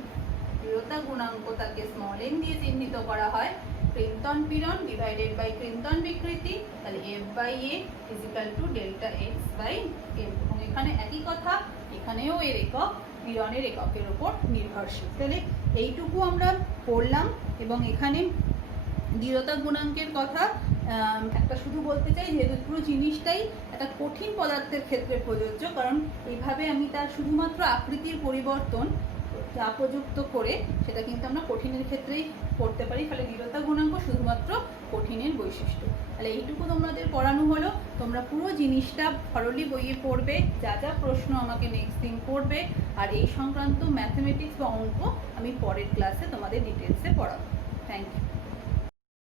দৃঢ়তা গুণাঙ্ক তাকে স্মল এন দিয়ে চিহ্নিত করা হয়, ক্রিন্তন পীড়ন ডিভাইডেড বাই ক্রিন্তন বিকৃতি, তাহলে F by A is equal to delta X by M. এবং এখানে একই কথা, এখানেও এর একক পীড়নের এককের উপর নির্ভরশীল। তাহলে এইটুকু আমরা পড়লাম এবং এখানে দৃঢ়তা গুণাঙ্কের কথা একটা শুধু বলতে চাই, যেহেতু পুরো জিনিসটাই একটা কঠিন পদার্থের ক্ষেত্রে প্রযোজ্য, কারণ এইভাবে আমি তার শুধুমাত্র আকৃতির পরিবর্তন যা প্রযুক্ত করে সেটা কিন্তু আমরা কঠিনের ক্ষেত্রেই করতে পারি, ফলে দৃঢ়তা গুণাঙ্ক শুধুমাত্র কঠিনের বৈশিষ্ট্য। তাহলে এইটুকু তোমাদের পড়ানো হলো, তোমরা পুরো জিনিসটা থরলি বইয়ে পড়বে, যা যা প্রশ্ন আমাকে নেক্সট দিন করবে, আর এই সংক্রান্ত ম্যাথমেটিক্স বা অঙ্ক আমি পরের ক্লাসে তোমাদের ডিটেলসে পড়াবো। Thank you.